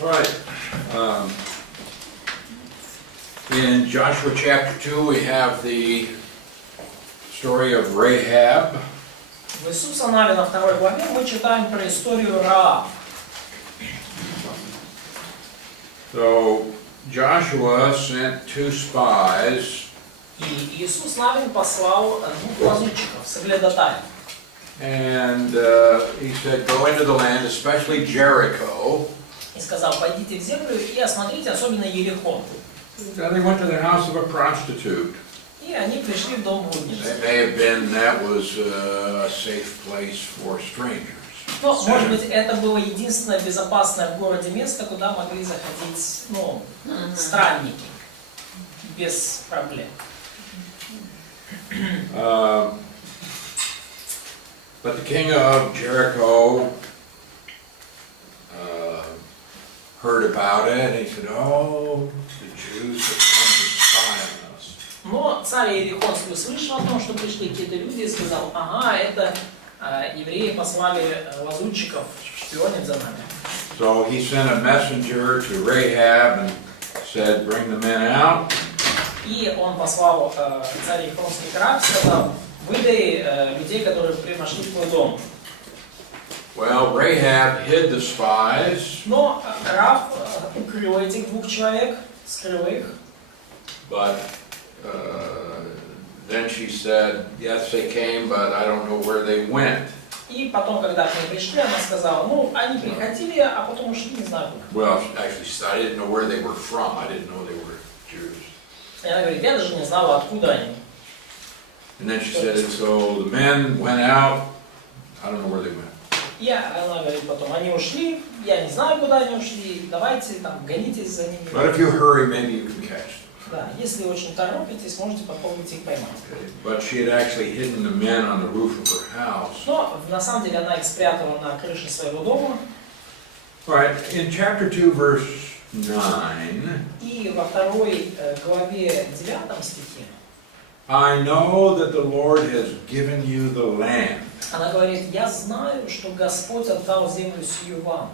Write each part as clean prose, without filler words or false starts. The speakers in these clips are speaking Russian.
Right. In Joshua chapter 2, we have the story of Rahab. В Иисуса Навина 2 главе мы читаем про историю Раав. So Joshua sent 2 spies, И Иисус Навин послал двух лазутчиков, соглядатаев. and he said, go into the land, especially Jericho. И сказал, пойдите в землю и осмотрите, особенно Ерихон. Then they went to the house of a prostitute. И они пришли в дом блудницы. It may have been that was a safe place for strangers. Но, может быть, это было единственное безопасное в городе место, куда могли заходить, странники. Без проблем. But the king of Jericho heard about it, and he said, oh, the Jews have come to spy on us. Но царь Иерихонский услышал о том, что пришли какие-то люди, и сказал, ага, это евреи послали лазутчиков шпионить за нами. So he sent a messenger to Rahab and said, bring the men out. И он послал царь Иерихонский к Раав, сказал, выдай людей, которые приношли в твой дом. Well, Rahab hid the spies, Но Раав укрыл этих двух человек, скрыл их. but then she said, yes, they came, but I don't know where they went. И потом, когда к ней пришли, она сказала, они приходили, а потом ушли, не знаю куда. Well, actually, I didn't know where they were from. I didn't know they were Jews. И она говорит, я даже не знала, откуда они. And then she said, and so the men went out. I don't know where they went. И она говорит потом, они ушли, я не знаю, куда они ушли, давайте там гонитесь за ними. But if you hurry, maybe you can catch them. Да, если очень торопитесь, можете попробовать их поймать. Okay. But she had actually hidden the men on the roof of her house. Но на самом деле она их спрятала на крыше своего дома. All right, in chapter 2, verse 9. И во 2 главе 9 стихе I know that the Lord has given you the land. она говорит, я знаю, что Господь отдал землю сию вам.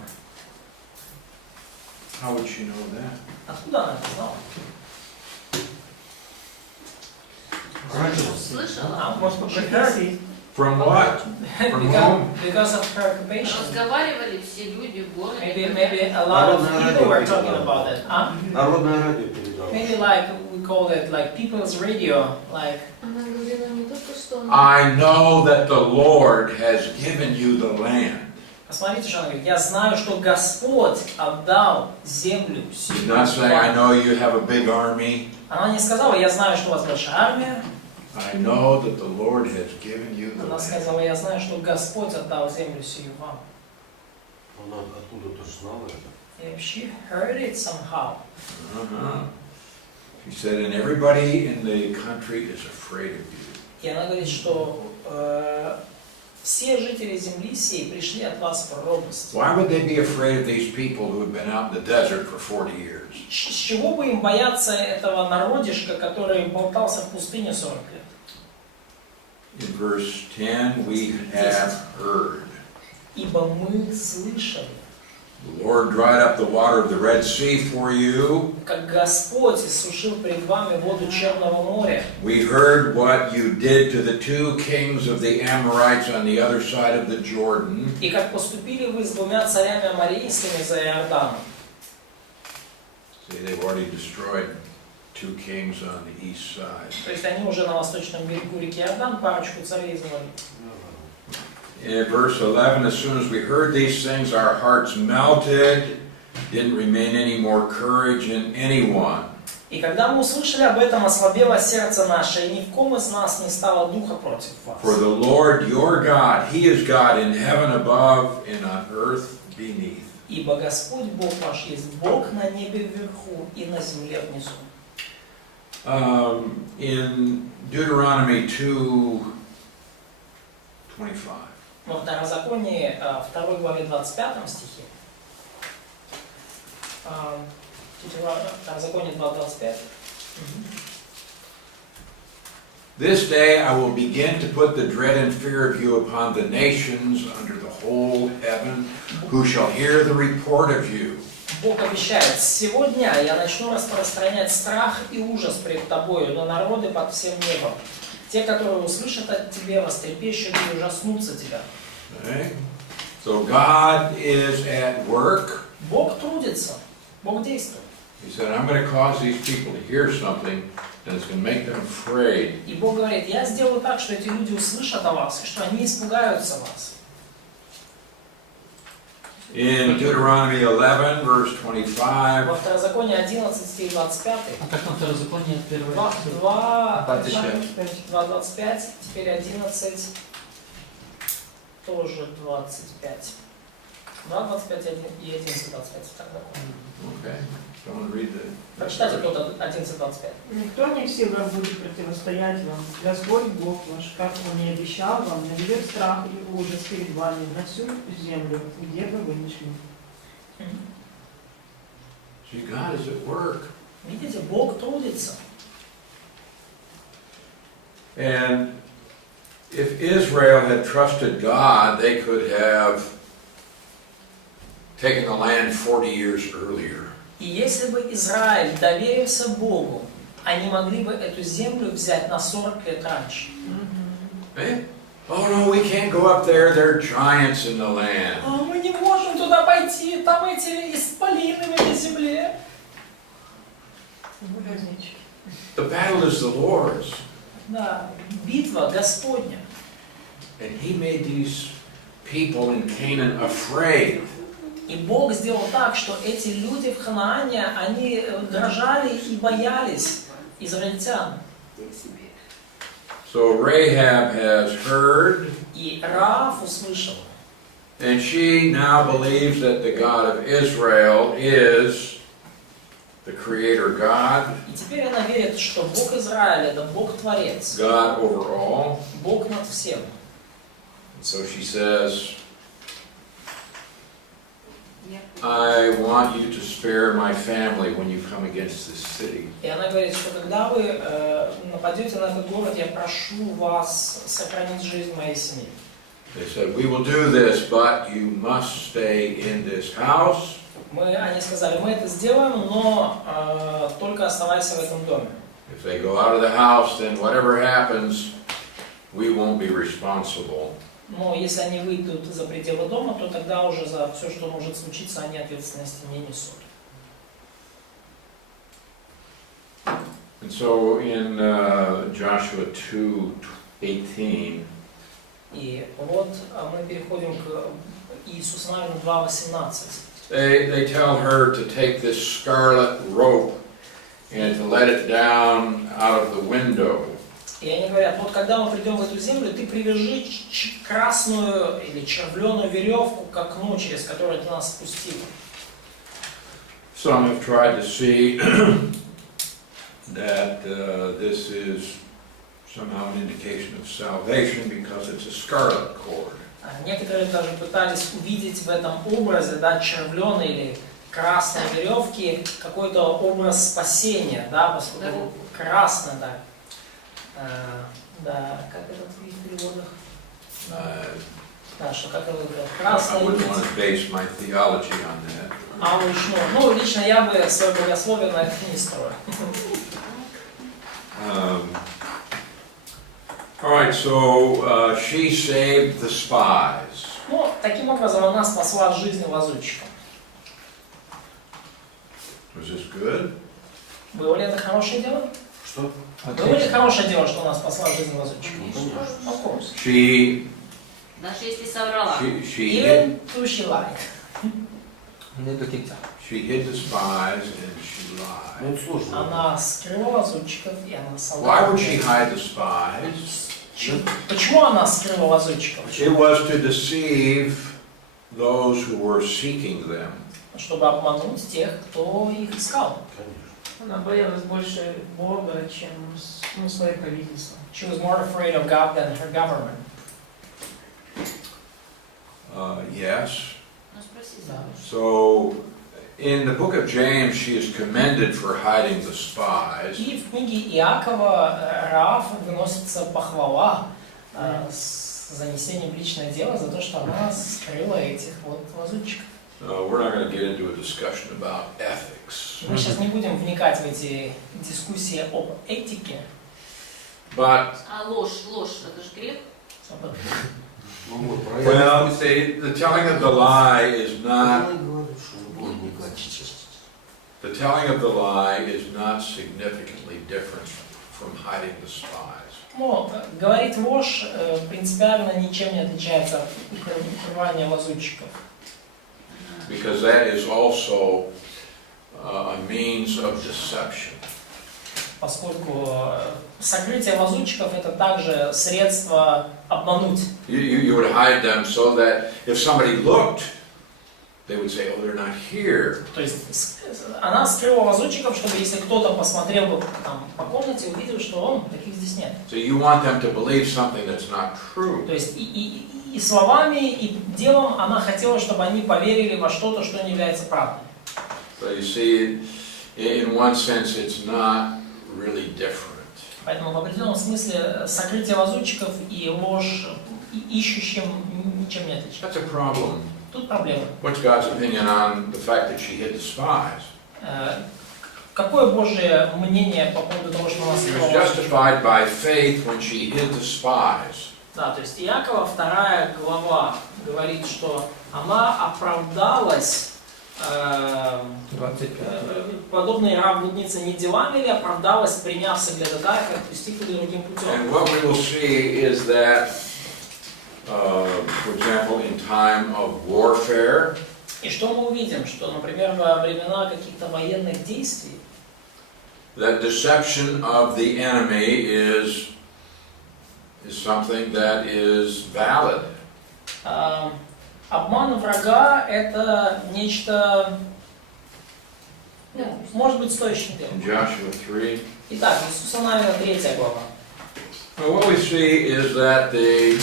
How would she know that? Откуда она это знала? Слышала? Может, по профессии? From what? From whom? Because of her occupation. Разговаривали все люди в городе. Maybe a lot of people were talking about it. Народное радио передало. Maybe like we call it like people's radio, like. Она говорила не только что. I know that the Lord has given you the land. Посмотрите, что она говорит. Я знаю, что Господь отдал землю сию. She's not saying, I know you have a big army. Она не сказала, я знаю, что у вас большая армия. I know that the Lord has given you the Она land. сказала, я знаю, что Господь отдал землю сию вам. Она откуда-то знала это. And she heard it somehow. She said, and everybody in the country is afraid of you. И она говорит, что все жители земли сей пришли от вас в робость. Why would they be afraid of these people who have been out in the desert for 40 years? С чего бы им бояться этого народишка, который болтался в пустыне 40 лет? In verse 10, we have heard. Ибо мы слышали, The Lord dried up the water of the Red Sea for you. как Господь иссушил пред вами воду Черного моря. We heard what you did to the 2 kings of the Amorites on the other side of the Jordan. И как поступили вы с 2 царями аморейскими за Иорданом. See, they've already destroyed 2 kings on the east side. То есть они уже на восточном берегу реки Иордан парочку царей завалили. In verse 11, as soon as we heard these things, our hearts melted, didn't remain any more courage in anyone. И когда мы услышали об этом, ослабело сердце наше, и ни в ком из нас не стало духа против вас. For the Lord your God, He is God in heaven above and on earth beneath. Ибо Господь Бог ваш есть Бог на небе вверху и на земле внизу. In Deuteronomy 2:25. Во Второзаконии, 2 главе 25 стихе. Второзаконие 2:25. This day I will begin to put the dread and fear of you upon the nations under the whole heaven, who shall hear the report of you. Бог обещает: сегодня я начну распространять страх и ужас пред тобою на народы под всем небом. Те, которые услышат от тебя, вострепещут и ужаснутся тебя. Okay? So God is at work. Бог трудится, Бог действует. He said, I'm going to cause these people to hear something that's going to make them afraid. И Бог говорит: я сделаю так, что эти люди услышат о вас, и что они испугаются вас. In Deuteronomy 11, verse 25, Во Второзаконии 11, стих 25. А как на Второзаконие 2, 25, теперь 11, тоже 25. 2, 25 и 11, 25. okay, someone read the... Прочитайте кто-то 11, 25. Никто не в силах будет противостоять вам. Господь Бог ваш, как Он и обещал вам, наведет страх и ужас перед вами на всю землю, где бы вы ни шли. See, God is at work. Видите, Бог трудится. And if Israel had trusted God, they could have taken the land 40 years earlier. И если бы Израиль доверился Богу, они могли бы эту землю взять на 40 лет раньше. Eh? Oh no, we can't go up there. There are giants in the land. А мы не можем туда пойти, там эти исполины в этой земле. The battle is the Lord's. Да, битва Господня. And He made these people in Canaan afraid. И Бог сделал так, что эти люди в Ханаане, они дрожали и боялись израильтян. So Rahab has heard, И Раав услышал. and she now believes that the God of Israel is the Creator God, И теперь она верит, что Бог Израиля, это Бог-творец, God over all. Бог над всем. And so she says, I want you to spare my family when you come against this city. И она говорит, что когда вы нападете на этот город, я прошу вас сохранить жизнь моей семьи. They said, we will do this, but you must stay in this house. Они сказали: мы это сделаем, но только оставайся в этом доме. If they go out of the house, then whatever happens, we won't be responsible. Но если они выйдут за пределы дома, то тогда уже за все, что может случиться, они ответственности не несут. And so in Joshua 2:18, И вот мы переходим к Иисусу Навину 2:18. they tell her to take this scarlet rope and to let it down out of the window. И они говорят: вот когда мы придем в эту землю, ты привяжи красную или червленую веревку к окну, через которое ты нас спустил. Some have tried to see that this is somehow an indication of salvation because it's a scarlet cord. Некоторые даже пытались увидеть в этом образе, да, червленой или красной веревки какой-то образ спасения, да, поскольку красная, да. Да, как это в переводах? Да, что как это красный. I wouldn't want to base my theology on that. А уж, ну, лично я бы свое богословие на это не строю. All right, so she saved the spies. Ну, таким образом она спасла жизнь лазутчикам. Was this good? Было ли это хорошее дело? Что? Было ли хорошее дело, что она спасла жизнь лазутчикам? Of course. She Даже если соврала. Even though she lied. she hid the spies and she lied. Ну, это сложно. Она скрыла лазутчиков, и она Why солгала. would she hide the spies? Почему она скрыла лазутчиков? It was to deceive those who were seeking them. Чтобы обмануть тех, кто их искал. Конечно. Она боялась больше Бога, чем свое правительство. She was more afraid of God than her government. Yes. Ну, спроси. Да. So, in the book of James, she is commended for hiding the spies. И в книге Иакова Раав выносится похвала с занесением в личное дело за то, что она скрыла этих вот лазутчиков. We're not going to get into a discussion about ethics. Мы сейчас не будем вникать в эти дискуссии об этике. But, А ложь, это же грех? Ну вот, про well, это see, the telling of the lie is not, говорят, что любовь не качество. the telling of the lie is not significantly different from hiding the spies. Ну, говорить ложь принципиально ничем не отличается от укрывания лазутчиков. Because that is also a means of deception. Поскольку сокрытие лазутчиков это также средство обмануть. You would hide them so that if somebody looked, they would say, oh, they're not here. То есть она скрыла лазутчиков, чтобы если кто-то посмотрел бы там по комнате, увидел, что таких здесь нет. So you want them to believe something that's not true. То есть и словами, и делом она хотела, чтобы они поверили во что-то, что не является правдой. So you see, in one sense, it's not really different. Поэтому в определенном смысле сокрытие лазутчиков и ложь ищущим ничем не отличается. That's a problem. Тут проблема. What's God's opinion on the fact that she hid the spies? Какое Божье мнение по поводу того, что она She was скрыла? justified by faith when she hid the spies. Да, то есть Иакова 2 глава говорит, что она оправдалась, подобно Ирав блуднице, не делами ли оправдалась, приняв соглядатая, как пустив или другим путем. And what we will see is that, for example, in time of warfare, И что мы увидим? Что, например, во времена каких-то военных действий, that deception of the enemy is something that is valid. обман врага это нечто, может быть, стоящим делом. In Joshua 3. Итак, Иисуса Навина 3 глава. Well, what we see is that the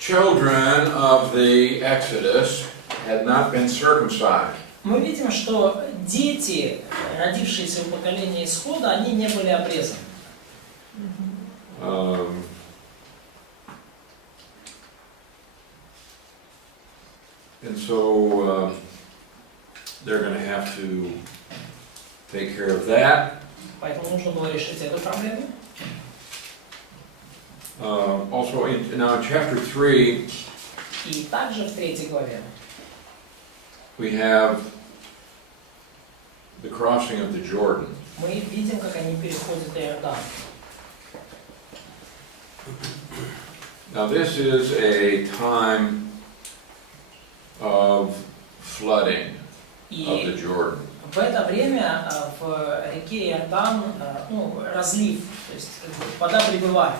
children of the Exodus had not been circumcised. Мы видим, что дети, родившиеся в поколении Исхода, они не были обрезаны. And so they're going to have to take care of that. Поэтому нужно было решить эту проблему. Also, now in chapter 3, И также в 3 главе we have the crossing of the Jordan. мы видим, как они переходят Иордан. Now this is a time of flooding of the И Jordan. в это время в реке Иордан разлив, то есть вода прибывает.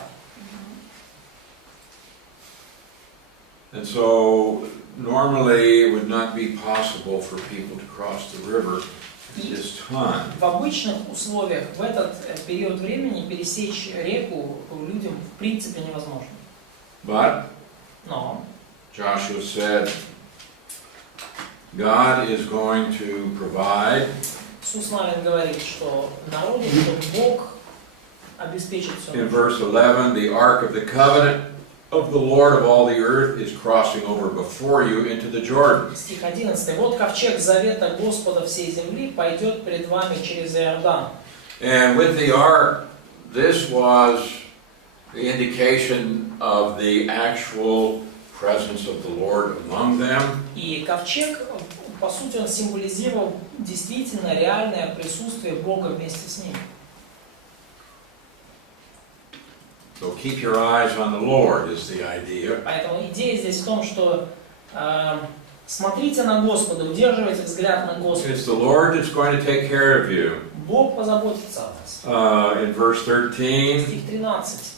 And so normally it would not be possible for people to cross the river at this time. В обычных условиях в этот период времени пересечь реку людям в принципе невозможно. But Но Joshua said, God is going to provide. Иисус Навин говорит, что народу, что Бог обеспечит все. In verse 11, the ark of the covenant of the Lord of all the earth is crossing over before you into the Jordan. Стих 11. Вот ковчег завета Господа всей земли пойдет пред вами через Иордан. And with the ark, this was the indication of the actual presence of the Lord among them. И ковчег, по сути, он символизировал действительно реальное присутствие Бога вместе с ним. So keep your eyes on the Lord is the idea. Поэтому идея здесь в том, что смотрите на Господа, удерживайте взгляд на Господа. It's the Lord that's going to take care of you. Бог позаботится о вас. In verse 13, Стих 13.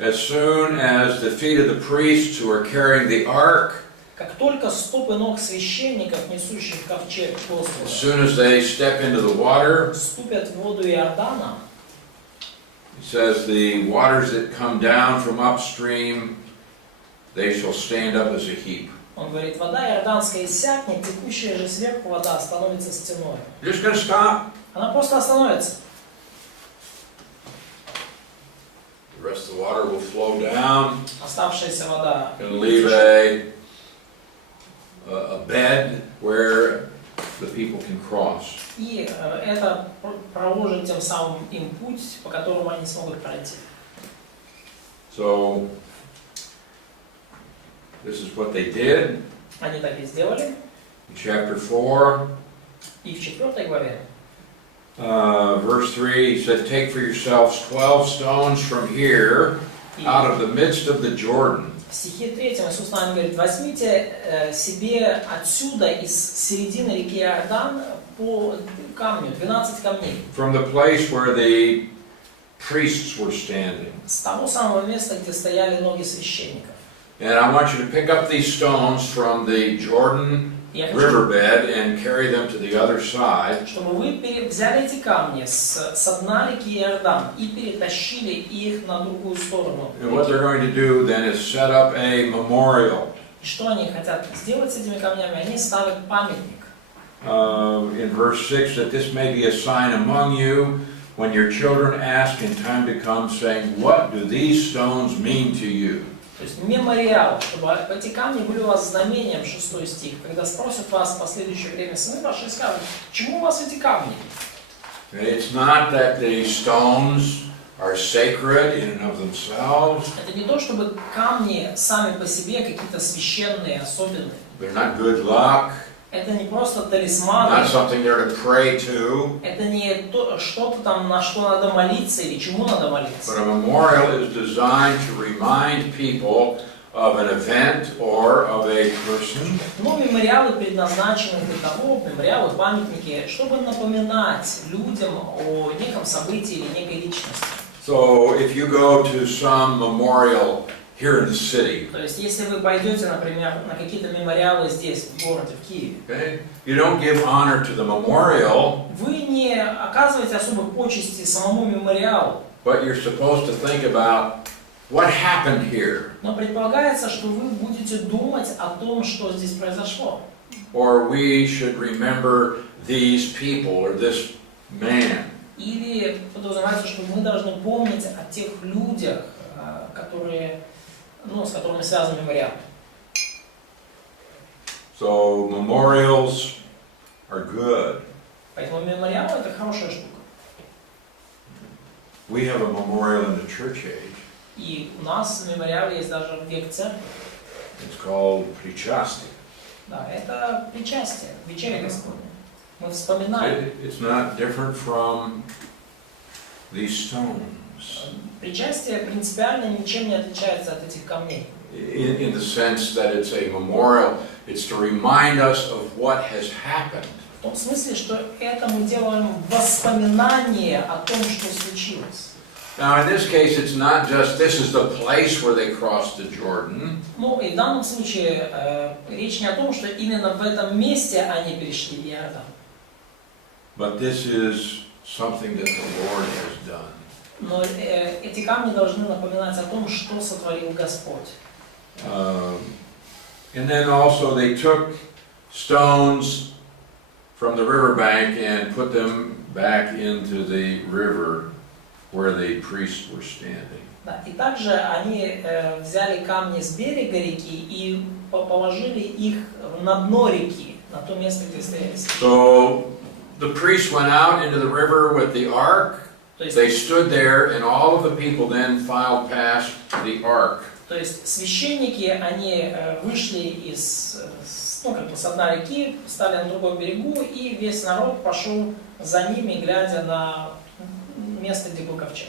as soon as the feet of the priests who are carrying the ark, Как только стопы ног священников, несущих ковчег as Господа, soon as they step into the water, ступят в воду Иордана, it says the waters that come down from upstream, they shall stand up as a heap. он говорит, вода иорданская иссякнет, текущая же сверху вода становится стеной. You're just going to stop. Она просто остановится. The rest of the water will flow down Оставшаяся вода and leave a bed where the people can cross. И это проложит тем самым им путь, по которому они смогут пройти. So, this is what they did. Они так и сделали. In chapter 4, И в 4 главе, verse 3, he said, "Take for yourselves 12 stones from here, out of the midst of the Jordan." в стихе 3 Иисус нам говорит: возьмите себе отсюда, из середины реки Иордан, по камню, 12 камней. From the place where the priests were standing. С того самого места, где стояли ноги священников. And I want you to pick up these stones from the Jordan Я хочу, riverbed and carry them to the other side. чтобы вы взяли эти камни с дна реки Иордан и перетащили их на другую сторону. And what they're going to do then is set up a memorial. И что они хотят сделать с этими камнями? Они ставят памятник. In verse 6, that this may be a sign among you when your children ask in time to come, saying, "What do these stones mean to you?" То есть мемориал, чтобы эти камни были у вас знамением, 6 стих, когда спросят вас в последующее время сыны ваши и скажут: чему у вас эти камни? It's not that the stones are sacred in and of themselves. Это не то, чтобы камни сами по себе какие-то священные, особенные. They're not good luck. Это не просто Not талисманы. something there to pray to. Это не что-то там, на что надо молиться или чему надо молиться. But a memorial is designed to remind people of an event or of a person. Но мемориалы предназначены для того, мемориалы, памятники, чтобы напоминать людям о неком событии или некой личности. So if you go to some memorial here in the city, То есть, если вы пойдете, например, на какие-то мемориалы здесь, в городе, в Киеве, okay, you don't give honor to the memorial, вы не оказываете особой почести самому мемориалу, but you're supposed to think about what happened here, но предполагается, что вы будете думать о том, что здесь произошло. or we should remember these people or this man. Или подразумевается, что мы должны помнить о тех людях, которые, с которыми связан мемориал. So memorials are good. Поэтому мемориал — это хорошая штука. We have a memorial in the church age. И у нас мемориал есть даже в век церкви. It's called причастие. Да, это причастие, вечеря Господня. Мы вспоминаем. It's not different from these stones. Причастие принципиально ничем не отличается от этих камней. In the sense that it's a memorial, it's to remind us of what has happened. В том смысле, что это мы делаем воспоминание о том, что случилось. Now, in this case, it's not just this is the place where they crossed the Jordan. Ну и в данном случае речь не о том, что именно в этом месте они перешли Иордан. But this is something that the Lord has done. Но эти камни должны напоминать о том, что сотворил Господь. And then also they took stones from the riverbank and put them back into the river where the priests were standing. Да, и также они взяли камни с берега реки и положили их на дно реки, на то место, где стояли. So the priests went out into the river with the ark. They stood there, and all of the people then filed past the ark. То есть священники, они вышли с дна реки, стали на другом берегу, и весь народ пошел за ними, глядя на место, где был ковчег.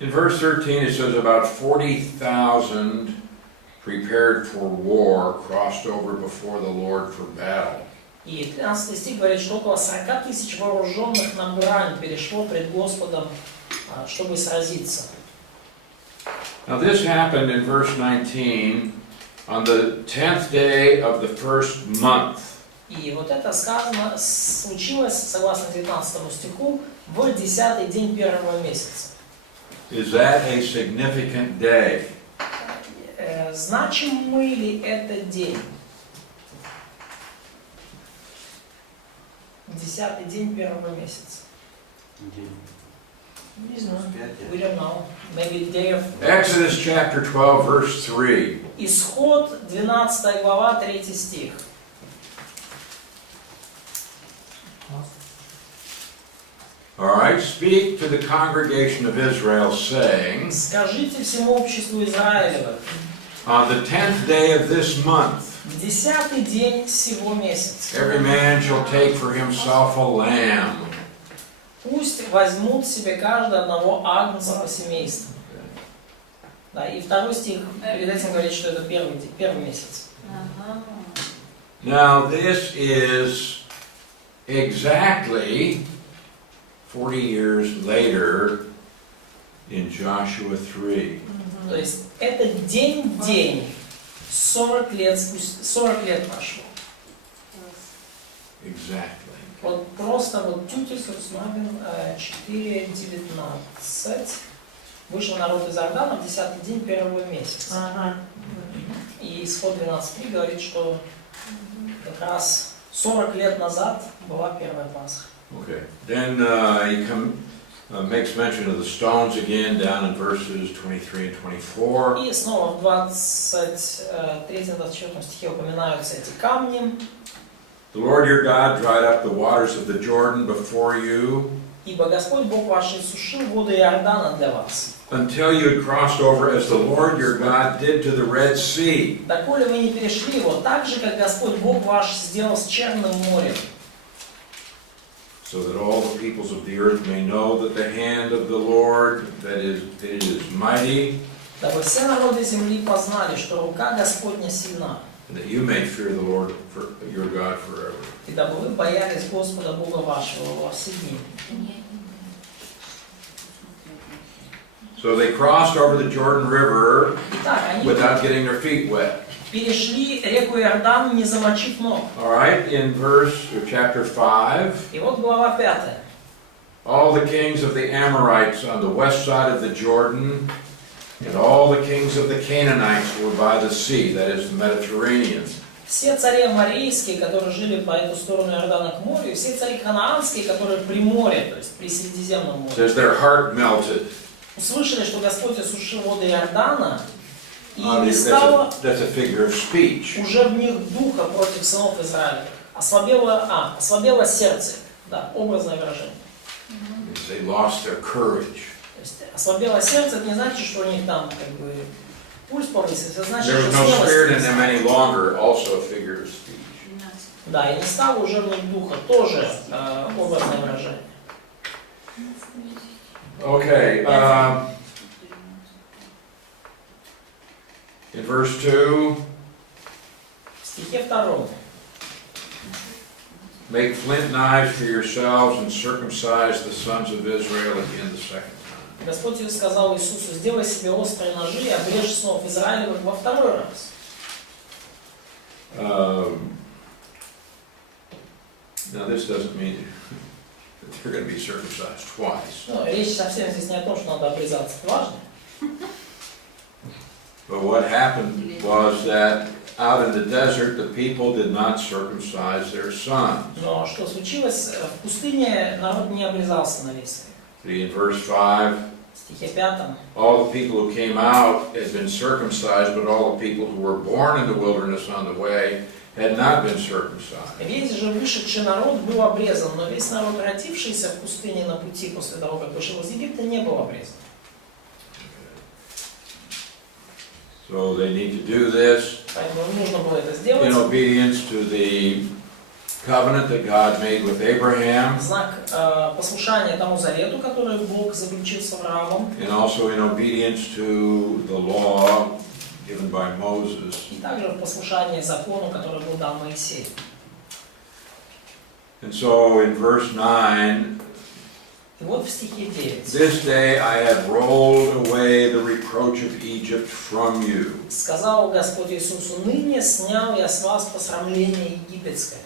In verse 13 it says about 40,000 prepared for war crossed over before the Lord for battle. И 13 стих говорит, что около 40 тысяч вооруженных на брань перешло пред Господом, чтобы сразиться. Now this happened in verse 19 on the 10th day of the first month. И вот это сказано, случилось, согласно 19 стиху, в 10-й день первого месяца. Is that a significant day? Значимый ли это день? 10-й день первого месяца. Не знаю. We don't know. Maybe day of... Exodus chapter 12 verse 3. Исход 12 глава 3 стих. All right, speak to the congregation of Israel, saying, Скажите всему обществу Израилева, on the 10th day of this month, в 10-й день сего месяца every man shall take for himself a lamb. пусть возьмут себе каждый одного агнца по семейству. Да, и 2 стих перед этим говорит, что это первый месяц. Ага. Now, this is exactly 40 years later in Joshua 3. То есть это день в день, 40 лет прошло. Exactly. Вот просто вот Тютельский Русмагин 4:19. Вышел народ из Иордана в 10-й день первого месяца. Ага. И Исход 12:3 говорит, что как раз 40 лет назад была первая Пасха. Okay. Then he makes mention of the stones again down in verses 23 and 24. И снова в 23-24 стихе упоминаются эти камни. The Lord your God dried up the waters of the Jordan before you Ибо Господь Бог ваш иссушил воды Иордана для вас, until you had crossed over as the Lord your God did to the Red Sea. доколе вы не перешли его, так же, как Господь Бог ваш сделал с Черным морем, So that all the peoples of the earth may know that the hand of the Lord, that it is mighty, дабы все народы земли познали, что рука Господня сильна, and that you may fear the Lord your God forever. и дабы вы боялись Господа Бога вашего во все дни. So they crossed over the Jordan River Итак, они without getting their feet wet. перешли реку Иордан, не замочив ног. All right, in chapter 5, И вот глава 5. all the kings of the Amorites on the west side of the Jordan, and all the kings of the Canaanites were by the sea, that is the Mediterranean. Все цари аморейские, которые жили по эту сторону Иордана к морю, и все цари ханаанские, которые при море, то есть при Средиземном море, Says their heart melted. услышали, что Господь осушил воды Иордана, и не стало That's a figure of speech. уже в них духа против сынов Израиля. Ослабело сердце. Да, образное выражение. They lost their courage. То есть ослабело сердце, это не значит, что у них там как бы пульс повысился, это значит, There что was no spirit in смелость. them any longer, also a figure of speech. Да, и не стало уже в них духа, тоже образное выражение. Okay, in verse 2, В стихе 2. make flint knives for yourselves and circumcise the sons of Israel again the second time. Господь сказал Иисусу: сделай себе острые ножи и обрежь сынов Израилевых во второй раз. Now this doesn't mean that they're going to be circumcised twice. Ну, речь совсем здесь не о том, что надо обрезаться дважды. But what happened was that out in the desert, the people did not circumcise their sons. Но что случилось? В пустыне народ не обрезался на весь свет. See, in verse 5, В стихе 5. all the people who came out had been circumcised, but all the people who were born in the wilderness on the way had not been circumcised. Весь же вышедший народ был обрезан, но весь народ, родившийся в пустыне на пути после того, как вышел из Египта, не был обрезан. So they need to do this Поэтому нужно было это in сделать. obedience to the covenant that God made with Abraham, В знак послушания тому завету, который Бог заключил с Авраамом, and also in obedience to the law given by Moses. и также в послушании закону, который был дан Моисею. And so in verse 9, И вот в стихе 9. this day I have rolled away the reproach of Egypt from you. Сказал Господь Иисусу: ныне снял я с вас посрамление египетское.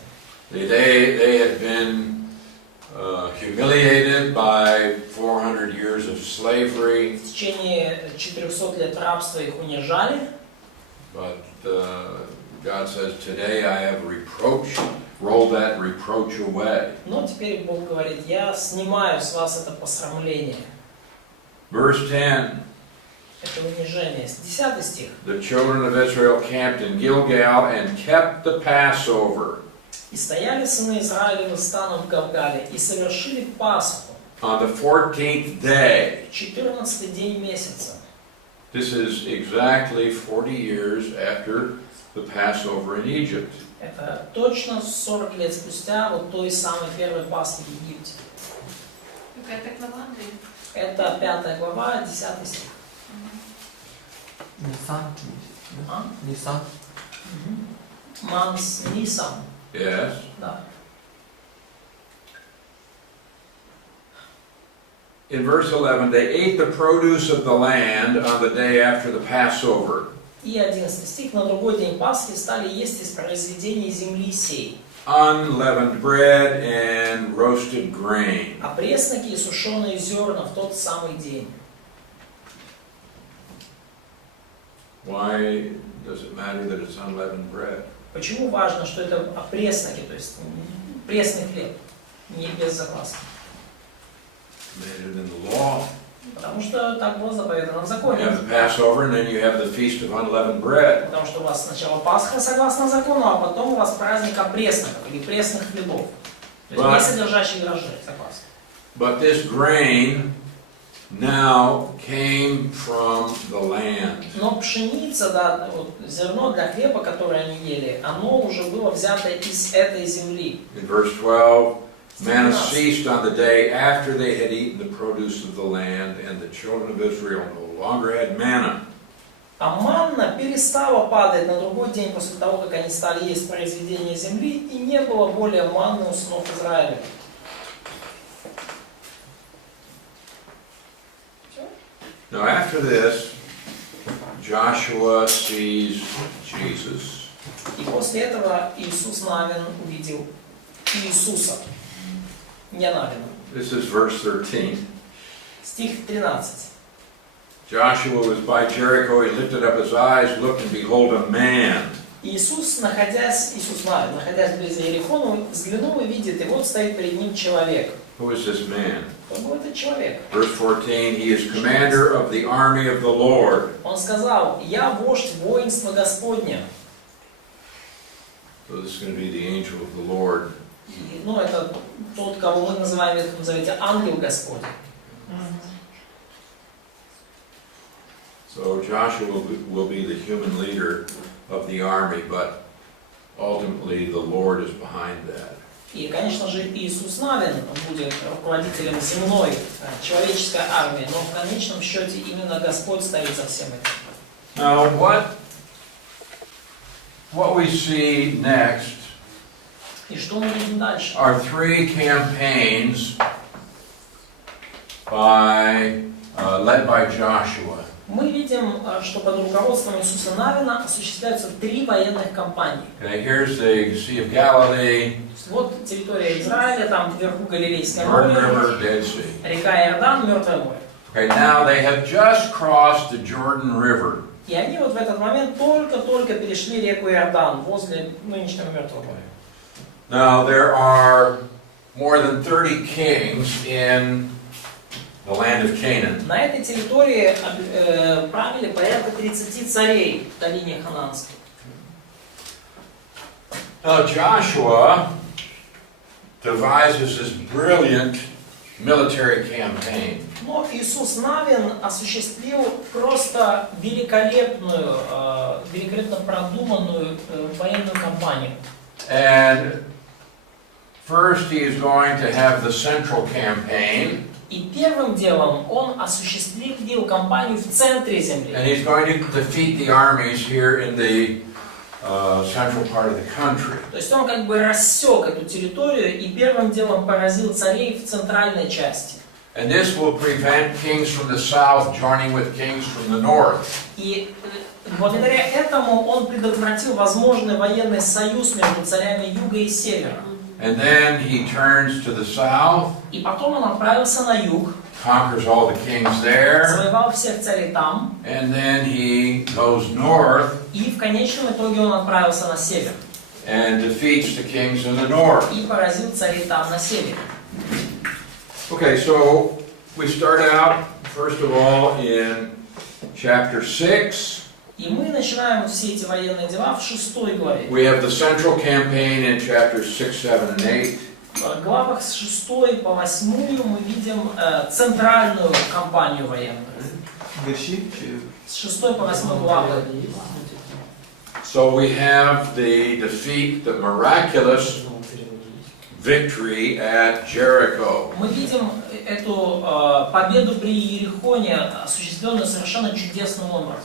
They had been humiliated by 400 years of slavery, В течение 400 лет рабства их унижали, but God says, today I have rolled that reproach away. но теперь Бог говорит: я снимаю с вас это посрамление, Verse 10, это унижение. 10 стих. the children of Israel camped in Gilgal and kept the Passover И стояли сыны Израилевы станом в Галгале и совершили Пасху on the 14th day. 14-й день месяца. This is exactly 40 years after the Passover in Egypt. Это точно 40 лет спустя вот той самой первой Пасхи в Египте. Какая-то глава, Андрей? Это 5 глава, 10 стих. Нисан. А? Нисан. Манс Нисан. Yes. Да. In verse 11, they ate the produce of the land on the day after the Passover. И 11 стих. На другой день Пасхи стали есть из произведений земли сей. Unleavened bread and roasted grain. А пресноки и сушеные зерна в тот самый день. Why does it matter that it's unleavened bread? Почему важно, что это пресноки, то есть пресный хлеб, не без закваски? Commanded in the law. Потому что так было заповедано в You законе. have the Passover and then you have the Feast of Unleavened Bread. Потому что у вас сначала Пасха согласно закону, а потом у вас праздник опресноков или пресных хлебов. То есть не содержащие дрожжи, закваски. But this grain now came from the land. Но пшеница, да, вот, зерно для хлеба, которое они ели, оно уже было взято из этой земли. In verse 12, manna ceased on the day after they had eaten the produce of the land, and the children of Israel no longer had manna. А манна перестала падать на другой день после того, как они стали есть произведения земли, и не было более манны у сынов Израиля. Now after this, Joshua sees Jesus. И после этого Иисус Навин увидел Иисуса, не Навина. This is verse 13. Стих 13. Joshua was by Jericho, he lifted up his eyes, looked, and behold, a man. Иисус Навин, находясь близ Иерихона, взглянул и видит, и вот стоит перед ним человек. Who is this man? Кто был этот человек? Verse 14, he is commander of the army of the Lord. Он сказал: «Я вождь воинства Господня». So this is going to be the angel of the Lord. И, ну, это тот, кого мы называем в Ветхом Завете ангел Господень. So Joshua will be the human leader of the army, but ultimately the Lord is behind that. И, конечно же, Иисус Навин будет руководителем земной, человеческой армии, но в конечном счете именно Господь стоит за всем этим. Now what we see next И что мы видим дальше? are three campaigns led by Joshua. Мы видим, что под руководством Иисуса Навина осуществляются 3 военных кампании. Okay, here's the Sea of Galilee, Вот территория Израиля, там вверху Галилейское Jordan море, River, Dead Sea. река Иордан, Мертвое море. Okay, now they have just crossed the Jordan River. И они вот в этот момент только-только перешли реку Иордан возле нынешнего Мертвого моря. Now there are more than 30 kings in the land of Canaan. На этой территории правили порядка 30 царей в долине Хананской. Now Joshua devises this brilliant military campaign. Но Иисус Навин осуществил просто великолепно продуманную военную кампанию. And first he is going to have the central campaign. И первым делом он осуществил кампанию в центре земли. And he's going to defeat the armies here in the central part of the country. То есть он как бы рассек эту территорию и первым делом поразил царей в центральной части. And this will prevent kings from the south joining with kings from the north. И благодаря этому он предотвратил возможный военный союз между царями юга и севера. And then he turns to the south, И потом он отправился на юг, conquers all the kings there, завоевал всех царей там, and then he goes north и в конечном итоге он отправился на север. and defeats the kings in the north. И поразил царей там, на севере. Okay, so we start out, first of all, in chapter 6. И мы начинаем все эти военные дела в 6 главе. We have the central campaign in chapters 6, 7, and 8. В главах с 6 по 8 мы видим центральную кампанию военную. С 6 по 8 главы. So we have the defeat, the miraculous victory at Jericho. Мы видим эту победу при Иерихоне, осуществленную совершенно чудесным образом.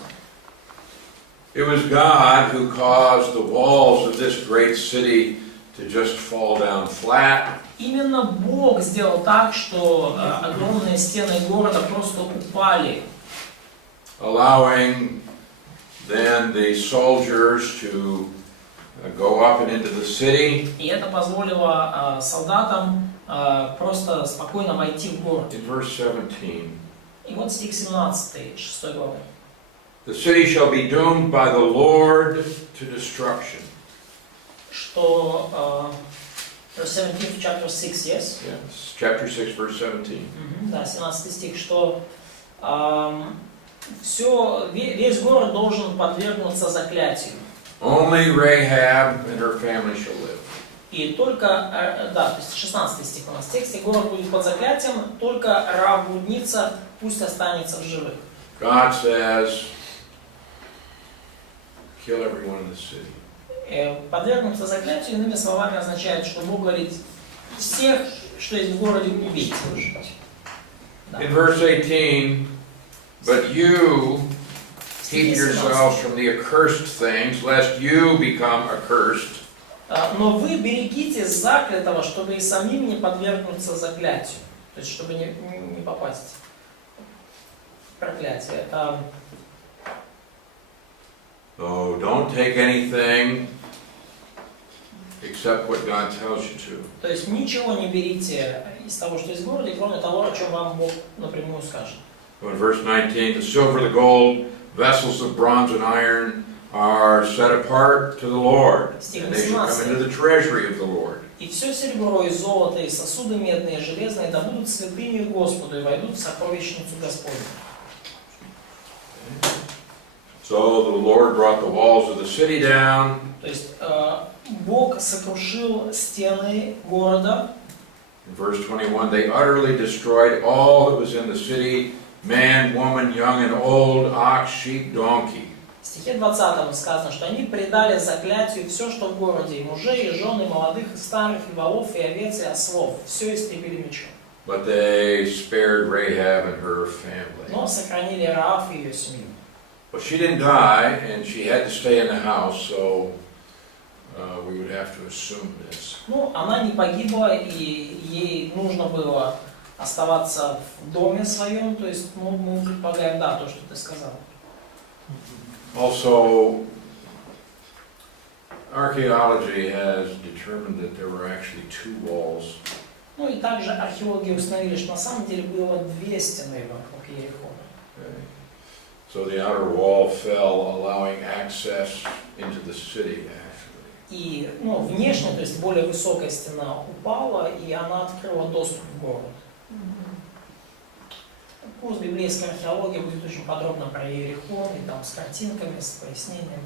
It was God who caused the walls of this great city to just fall down flat. Именно Бог сделал так, что огромные стены города просто упали, Allowing then the soldiers to go up and into the city. и это позволило солдатам просто спокойно войти в город. In verse 17, И вот стих 17, 6 главы. the city shall be doomed by the Lord to destruction. Что verse 17 в chapter 6, yes? Yes, chapter 6, verse 17. Да, 17 стих, что весь город должен подвергнуться заклятию. Only Rahab and her family shall live. И только, да, то есть 16 стих у нас в тексте, город будет под заклятием, только Раав блудница пусть останется в живых. God says, kill everyone in the city. Подвергнуться заклятию, иными словами, означает, что Бог говорит, всех, что есть в городе, убить. Да. In verse 18, but you keep yourselves from the accursed things, lest you become accursed. Но вы берегитесь заклятого, чтобы и самим не подвергнуться заклятию. То есть, чтобы не попасть в проклятие. So don't take anything except what God tells you to. То есть, ничего не берите из того, что есть в городе, кроме того, о чем вам Бог напрямую скажет. So in verse 19, the silver, the gold, vessels of bronze and iron are set apart to the Lord, and they shall come into the treasury of the Lord. И все серебро, и золото, и сосуды медные, и железные, да будут святыми Господу, и войдут в сокровищницу Господню. So the Lord brought the walls of the city down. То есть, Бог сокрушил стены города. In verse 21, they utterly destroyed all that was in the city, man, woman, young and old, ox, sheep, donkey. В стихе 20 сказано, что они предали заклятию все, что в городе, и мужей, и жен, и молодых, и старых, и волов, и овец, и ослов. Все истребили мечом. But they spared Rahab and her family. Но сохранили Раав и ее семью. Well, she didn't die, and she had to stay in the house, so we would have to assume this. Ну, она не погибла, и ей нужно было оставаться в доме своем, то есть, ну, мы предполагаем, да, то, что ты сказал. Also, archaeology has determined that there were actually two walls. Ну и также археологи установили, что на самом деле было две стены вокруг Иерихона. Okay. So the outer wall fell, allowing access into the city, actually. И, ну, внешне, то есть более высокая стена упала, и она открыла доступ в город. Курс библейской археологии будет очень подробно про Иерихон, и там с картинками, с пояснением.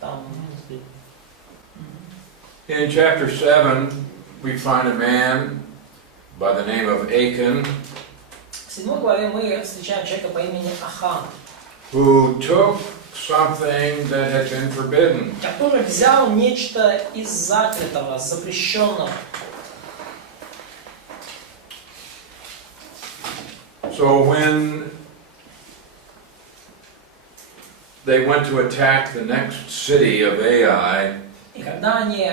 Там... In chapter 7, we find a man by the name of Achan, В 7 главе мы встречаем человека по имени Ахан, who took something that had been forbidden. который взял нечто из заклятого, запрещенного. So when they went to attack the next city of Ai, И когда они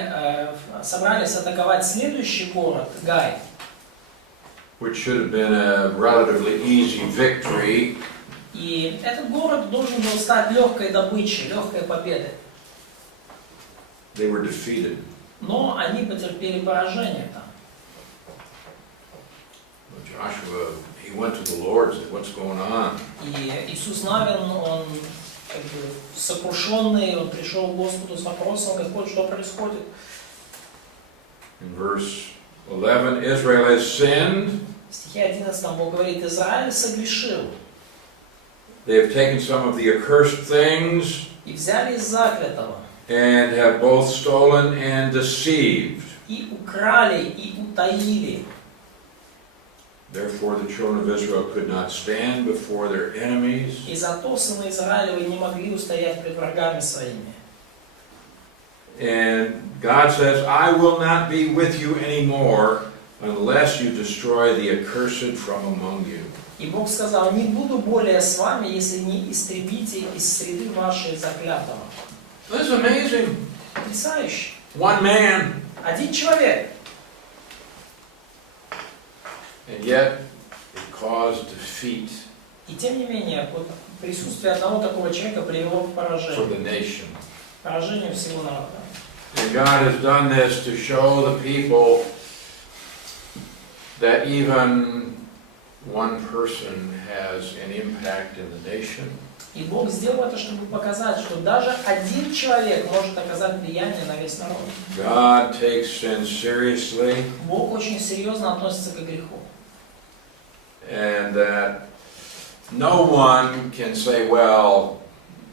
собрались атаковать следующий город, Гай, which should have been a relatively easy victory, и этот город должен был стать легкой добычей, легкой победой. they were defeated. Но они потерпели поражение там. Joshua, he went to the Lord and said, "What's going on?" И Иисус Навин, он как бы сокрушенный, он пришел к Господу с вопросом: Господь, что происходит? In verse 11, Israel has sinned. В стихе 11 Бог говорит: Израиль согрешил. They have taken some of the accursed things И взяли из заклятого. and have both stolen and deceived. и украли, и утаили. Therefore the children of Israel could not stand before their enemies. И зато сыны Израилевы не могли устоять пред врагами своими. And God says, I will not be with you anymore unless you destroy the accursed from among you. И Бог сказал: не буду более с вами, если не истребите из среды вашей заклятого. This is amazing. Потрясающе. One man. Один человек. And yet it caused defeat И тем не менее, вот присутствие одного такого человека привело к for поражению. the nation. Поражению всего народа. And God has done this to show the people that even one person has an impact in the nation. И Бог сделал это, чтобы показать, что даже один человек может оказать влияние на весь народ. God takes sin seriously, Бог очень серьезно относится к греху. and that no one can say, well,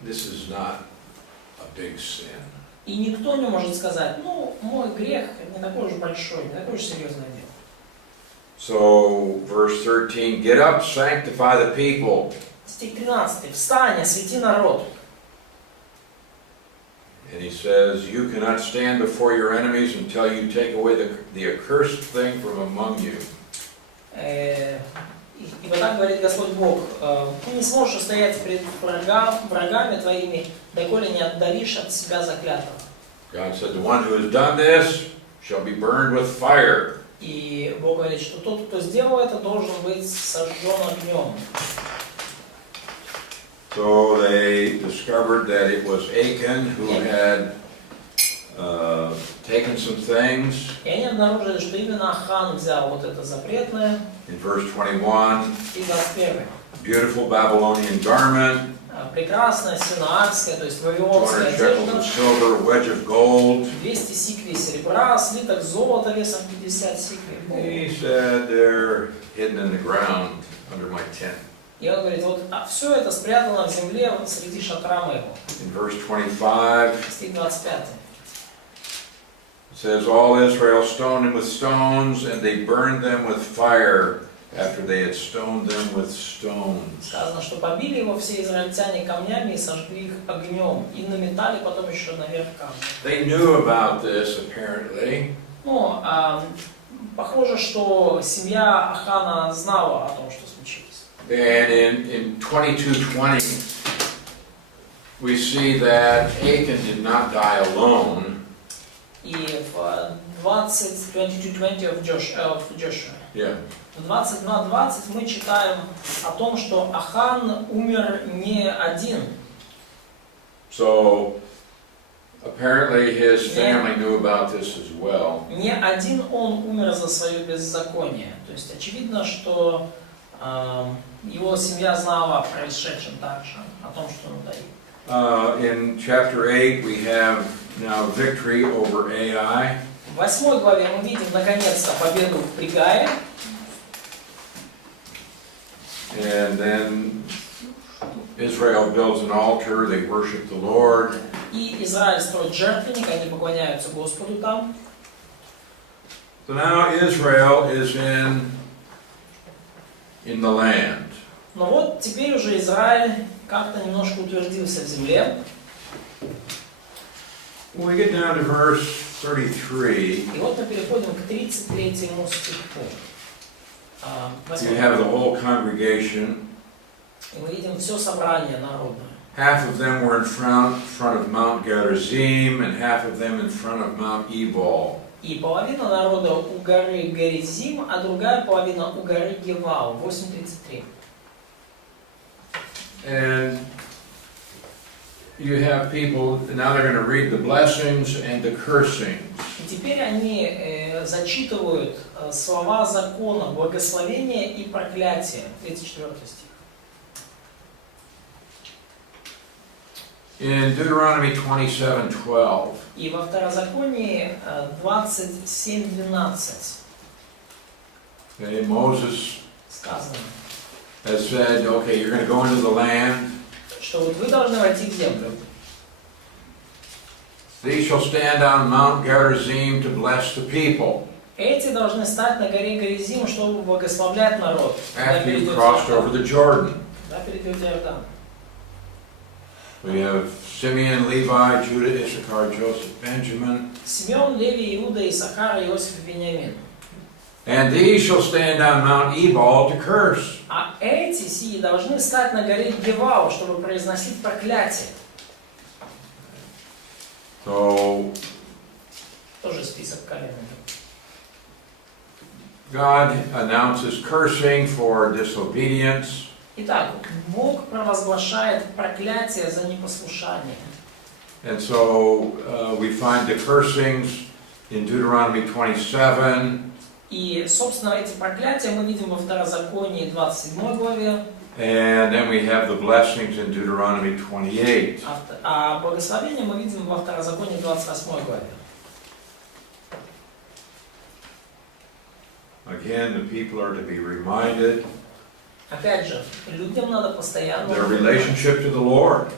this is not a big sin. И никто не может сказать: ну, мой грех не такой уж большой, не такое уж серьезное дело. So, verse 13, get up, sanctify the people. Стих 13. Встань, освети народ. And he says, you cannot stand before your enemies until you take away the accursed thing from among you. Ибо так говорит Господь Бог: ты не сможешь устоять перед врагами твоими, доколе не отдалишь от себя заклятого. God said, the one who has done this shall be burned with fire. И Бог говорит, что тот, кто сделал это, должен быть сожжен огнем. So they discovered that it was Achan who had taken some things. И они обнаружили, что именно Ахан взял вот это запретное. In verse 21, И 21. beautiful Babylonian garment, Прекрасная синаарская, то есть 200 вавилонская shekels of одежда, silver, a wedge of gold. 200 сиклей серебра, слиток золота весом 50 сиклей. He said they're hidden in the ground under my tent. И он говорит: вот все это спрятано в земле вот среди шатра моего. In verse 25, Стих 25. it says, all Israel stoned him with stones, and they burned them with fire after they had stoned them with stones. Сказано, что побили его все израильтяне камнями и сожгли их огнем, и наметали потом еще наверх камни. They knew about this, apparently. Ну, похоже, что семья Ахана знала о том, что случилось. And in 22:20, we see that Achan did not die alone. И в 22:20 of Joshua, Yeah. в 22:20 мы читаем о том, что Ахан умер не один. So apparently his family knew about this as well. Не один он умер за свое беззаконие. То есть очевидно, что его семья знала о происшедшем также, о том, что он утаил. In chapter 8, we have now victory over Ai. В 8 главе мы видим наконец-то победу в Пригае. And then Israel builds an altar, they worship the Lord. И Израиль строит жертвенник, они поклоняются Господу там. So now Israel is in the land. Но вот теперь уже Израиль как-то немножко утвердился в земле. When we get down to verse 33, И вот мы переходим к 33-му стиху. you have the whole congregation. И мы видим все собрание народное. Half of them were in front of Mount Gerizim, and half of them in front of Mount Ebal. И половина народа у горы Геризим, а другая половина у горы Гевал. 8:33. And you have people, now they're going to read the blessings and the cursings. И теперь они зачитывают слова закона, благословения и проклятия. 34 стих. In Deuteronomy 27:12, И во Второзаконии 27:12 Moses сказано, has said, okay, you're going to go into the land, что вот вы должны войти в землю. These shall stand on Mount Gerizim to bless the people. Эти должны стать на горе Горизим, чтобы благословлять народ. After you've crossed over the Jordan. Да, перейдете Иордан. We have Simeon, Levi, Judah, Issachar, Joseph, Benjamin. Симеон, Леви, Иуда, Исахар, Иосиф и Вениамин. And these shall stand on Mount Ebal to curse. А эти сии должны стать на горе Гевал, чтобы произносить проклятие. So Тоже список колен. God announces cursing for disobedience. Итак, Бог провозглашает проклятие за непослушание. And so we find the cursings in Deuteronomy 27. И, собственно, эти проклятия мы видим во Второзаконии 27 главе, And then we have the blessings in Deuteronomy 28. а благословение мы видим во Второзаконии 28 главе. Again, the people are to be reminded Опять же, людям надо постоянно their relationship to the Lord.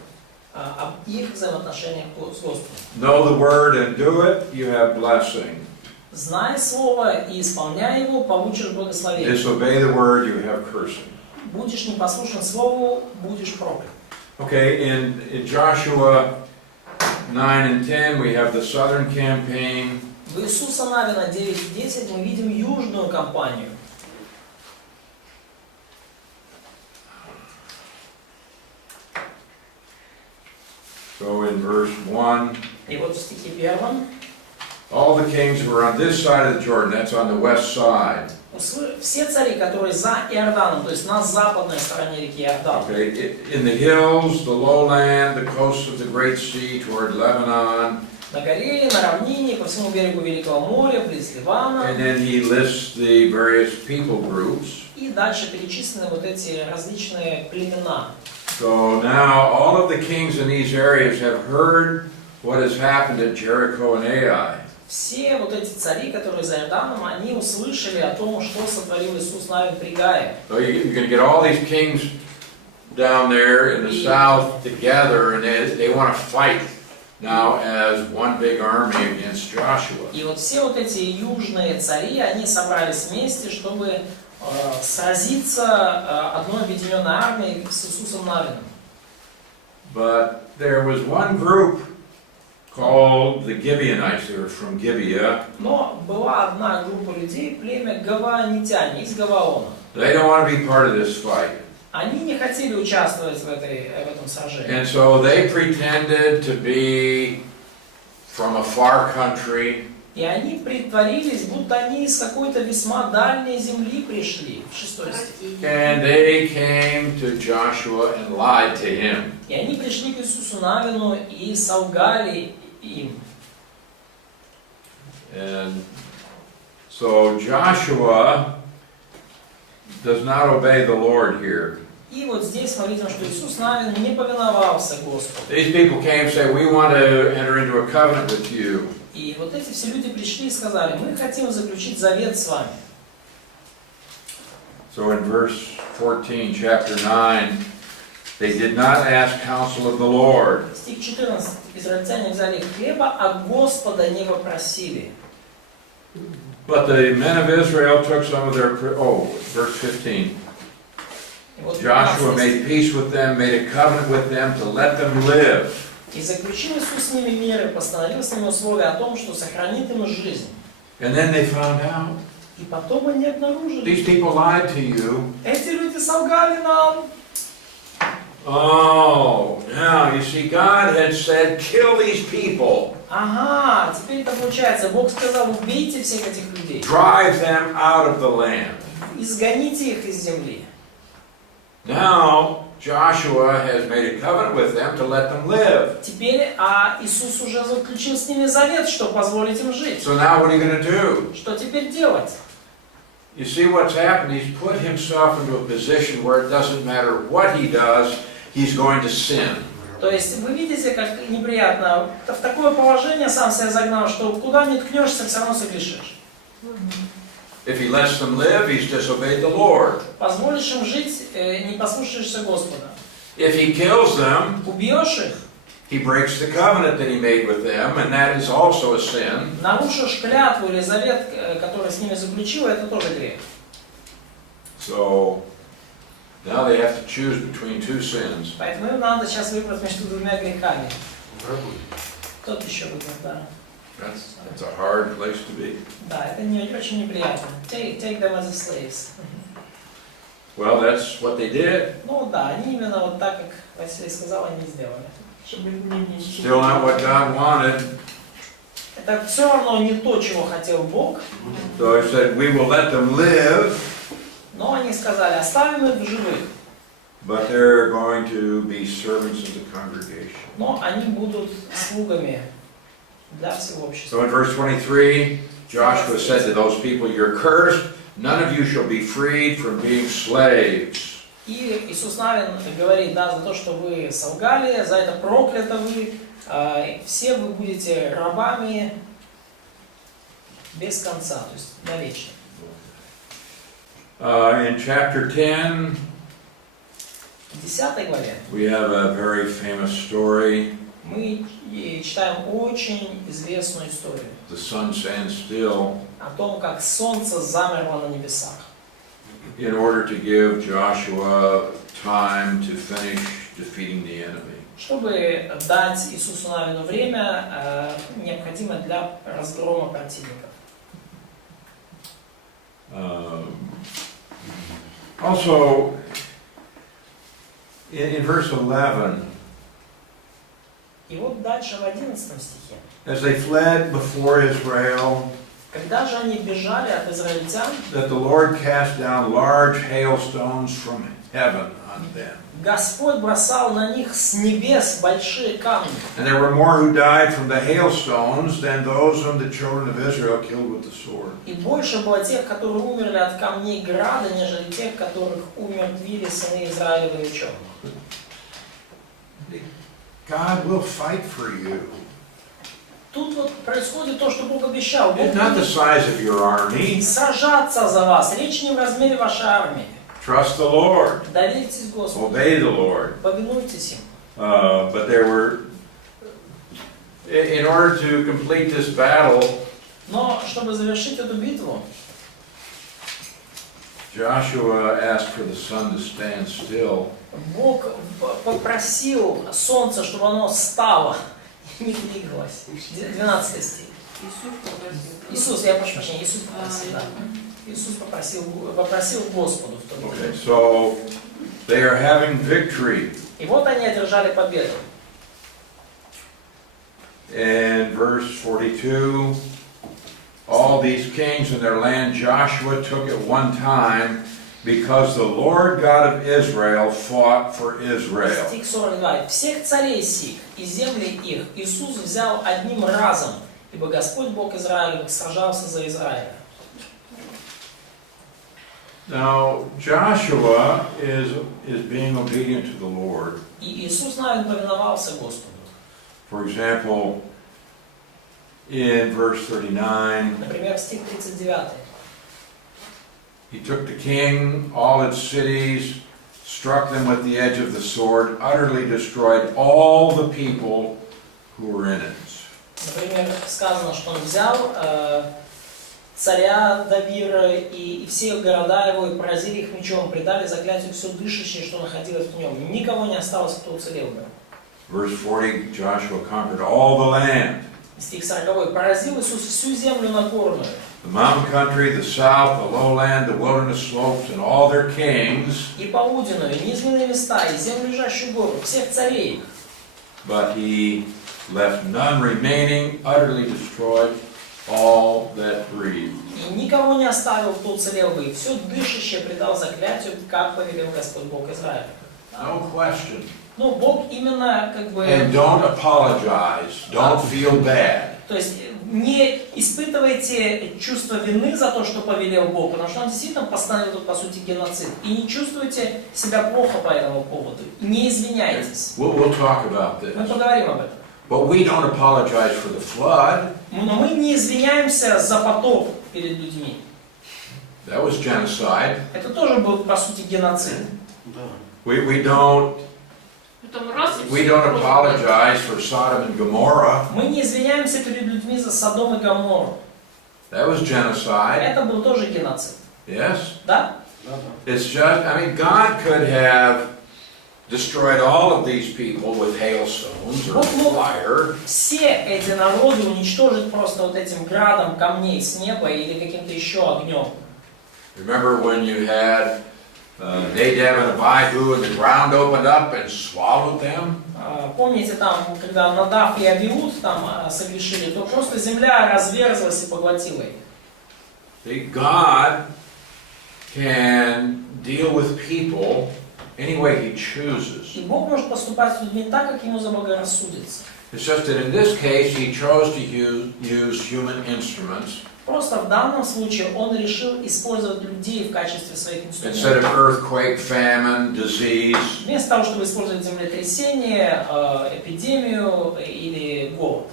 об их взаимоотношениях с Господом. Know the word and do it, you have blessing. Знай Слово и исполняй его, получишь благословение. Disobey the word, you have cursing. Будешь непослушен Слову, будешь проклят. Okay, in Joshua 9 and 10, we have the southern campaign. В Иисуса Навина 9:10 мы видим южную кампанию. So in verse 1, И вот в стихе 1. all the kings who were on this side of the Jordan, that's on the west side. Все цари, которые за Иорданом, то есть на западной стороне реки Иордан. Okay, in the hills, the lowland, the coast of the Great Sea toward Lebanon. На горе, на равнине, по всему берегу Великого моря, близ Ливана. And then he lists the various people groups. И дальше перечислены вот эти различные племена. So now all of the kings in these areas have heard what has happened at Jericho and Ai. Все вот эти цари, которые за Иорданом, они услышали о том, что сотворил Иисус Навин при Гае. So you're going to get all these kings down there in the south together, and they want to fight now as one big army against Joshua. И вот все вот эти южные цари, они собрались вместе, чтобы сразиться одной объединенной армией с Иисусом Навином. But there was one group called the Gibeonites. They were from Gibeah. Но была одна группа людей, племя гаваонитяне из Гаваона. They don't want to be part of this fight. Они не хотели участвовать в этом сражении. And so they pretended to be from a far country. И они притворились, будто они из какой-то весьма дальней земли пришли, в 6 стих. And they came to Joshua and lied to him. И они пришли к Иисусу Навину и солгали им. And so Joshua does not obey the Lord here. И вот здесь мы видим, что Иисус Навин не повиновался Господу. These people came and said, "We want to enter into a covenant with you." И вот эти все люди пришли и сказали: мы хотим заключить завет с вами. So in verse 14, chapter 9, they did not ask counsel of the Lord. Стих 14. Израильтяне взяли хлеба, а Господа не вопросили. But the men of Israel took some of their... verse 15. Joshua made peace with them, made a covenant with them to let them live. И заключил Иисус с ними мир и постановил с ними условия о том, что сохранит им жизнь. And then they found out. И потом они обнаружили. These people lied to you. Эти люди солгали нам. Oh, now you see, God had said, kill these people. Ага, теперь это получается. Бог сказал: убейте всех этих людей. Drive them out of the land. Изгоните их из земли. Now, Joshua has made a covenant with them to let them live. Теперь Иисус уже заключил с ними завет, чтобы позволить им жить. So now what are you going to do? Что теперь делать? You see what's happened? He's put himself into a position where it doesn't matter what he does, he's going to sin. То есть вы видите, как неприятно. В такое положение сам себя загнал, что куда ни ткнешься, все равно согрешишь. If he lets them live, he's disobeyed the Lord. Позволишь им жить, не послушаешься Господа. If he kills them, Убьешь их, he breaks the covenant that he made with them, and that is also a sin. Нарушишь клятву или завет, который с ними заключил, это тоже грех. So now they have to choose between two sins. Поэтому им надо сейчас выбрать между двумя грехами. Рабы. Тот еще выбор, да. That's a hard place to be. Да, это не очень неприятно. Take them as slaves. Well, that's what they did. Ну да, они именно вот так, как Василий сказал, они сделали. Чтобы не Still not what God wanted. Это все равно не то, чего хотел Бог, So he said, we will let them live, но они сказали, оставим их в живых, but they're going to be servants of the congregation. но они будут слугами для всего общества. So in verse 23, Joshua said to those people, you're cursed, none of you shall be freed from being slaves. И Иисус Навин говорит, да, за то, что вы солгали, за это проклято вы, все вы будете рабами без конца, то есть навечно. In chapter 10, В 10 главе we have a very famous story. мы читаем очень известную историю The sun stands still о том, как солнце замерло на небесах, in order to give Joshua time to finish defeating the enemy. чтобы дать Иисусу Навину время, необходимое для разгрома противников. Also, in verse 11, И вот дальше в 11 стихе. as they fled before Israel, Когда же они бежали от израильтян, that the Lord cast down large hailstones from heaven on them. Господь бросал на них с небес большие камни. And there were more who died from the hailstones than those whom the children of Israel killed with the sword. И больше было тех, которые умерли от камней града, нежели тех, которых умертвили сыны Израилева мечом. God will fight for you. Тут вот происходит то, что Бог обещал. Бог It's not the будет size of your army. сражаться за вас. Речь не в размере вашей армии. Trust the Lord. Доверьтесь Господу. Obey the Lord. Повинуйтесь им. But there were, in order to complete this battle, Но чтобы завершить эту битву, Joshua asked for the sun to stand still. Бог попросил солнце, чтобы оно стало и не двигалось. 12 стих. Иисус попросил. Иисус, я прошу прощения, Иисус попросил, да. Иисус попросил Господу в тот Okay, день. so they are having victory. И вот они одержали победу. In verse 42, all these kings in their land Joshua took at one time, because the Lord God of Israel fought for Israel. Стих 42. Всех царей сих и земли их Иисус взял одним разом, ибо Господь Бог Израилев сражался за Израиля. Now, Joshua is being obedient to the Lord. И Иисус Навин повиновался Господу. For example, in verse 39, Например, стих 39. he took the king, all its cities, struck them with the edge of the sword, utterly destroyed all the people who were in it. Например, сказано, что он взял царя Давира и все города его, и поразили их мечом, предали заклятию все дышащее, что находилось в нем. Никого не осталось, кто уцелел бы. Verse 40, Joshua conquered all the land. Стих 40. Поразил Иисус всю землю Нагорную. The mountain country, the south, the lowland, the wilderness slopes, and all their kings. И полуденную, и низменные места, и землю лежащую гору, всех царей. But he left none remaining, utterly destroyed all that breathed. И никого не оставил, кто уцелел бы, и все дышащее предал заклятию, как повелел Господь Бог Израиля. No question. Ну, Бог именно как бы... And don't apologize. Don't feel bad. То есть не испытывайте чувство вины за то, что повелел Бог, потому что он действительно постановил тут, по сути, геноцид. И не чувствуйте себя плохо по этому поводу. Не извиняйтесь. We'll talk about Мы this. поговорим об этом. But we don't apologize for the flood. Но мы не извиняемся за потоп перед людьми. That was genocide. Это тоже был, по сути, геноцид. Да. We don't Потом раз и We всё, don't просто apologize for Sodom and Gomorrah. Мы не извиняемся перед людьми за Содом и Гоморру. That was genocide. Это был тоже геноцид. Yes. Да? It's just, I mean, God could have destroyed all of these people with hailstones or fire. Все эти народы уничтожить просто вот этим градом камней с неба или каким-то еще огнем. Remember when you had Nadab and Abihu and the ground opened up and swallowed them? Помните там, когда Надав и Авиуд там согрешили, то просто земля разверзлась и поглотила их. See, God can deal with people any way He chooses. И Бог может поступать с людьми так, как ему заблагорассудится. It's just that in this case He chose to use human instruments Просто в данном случае Он решил использовать людей в качестве своих instead инструментов. of earthquake, famine, disease. Вместо того, чтобы использовать землетрясение, эпидемию или голод.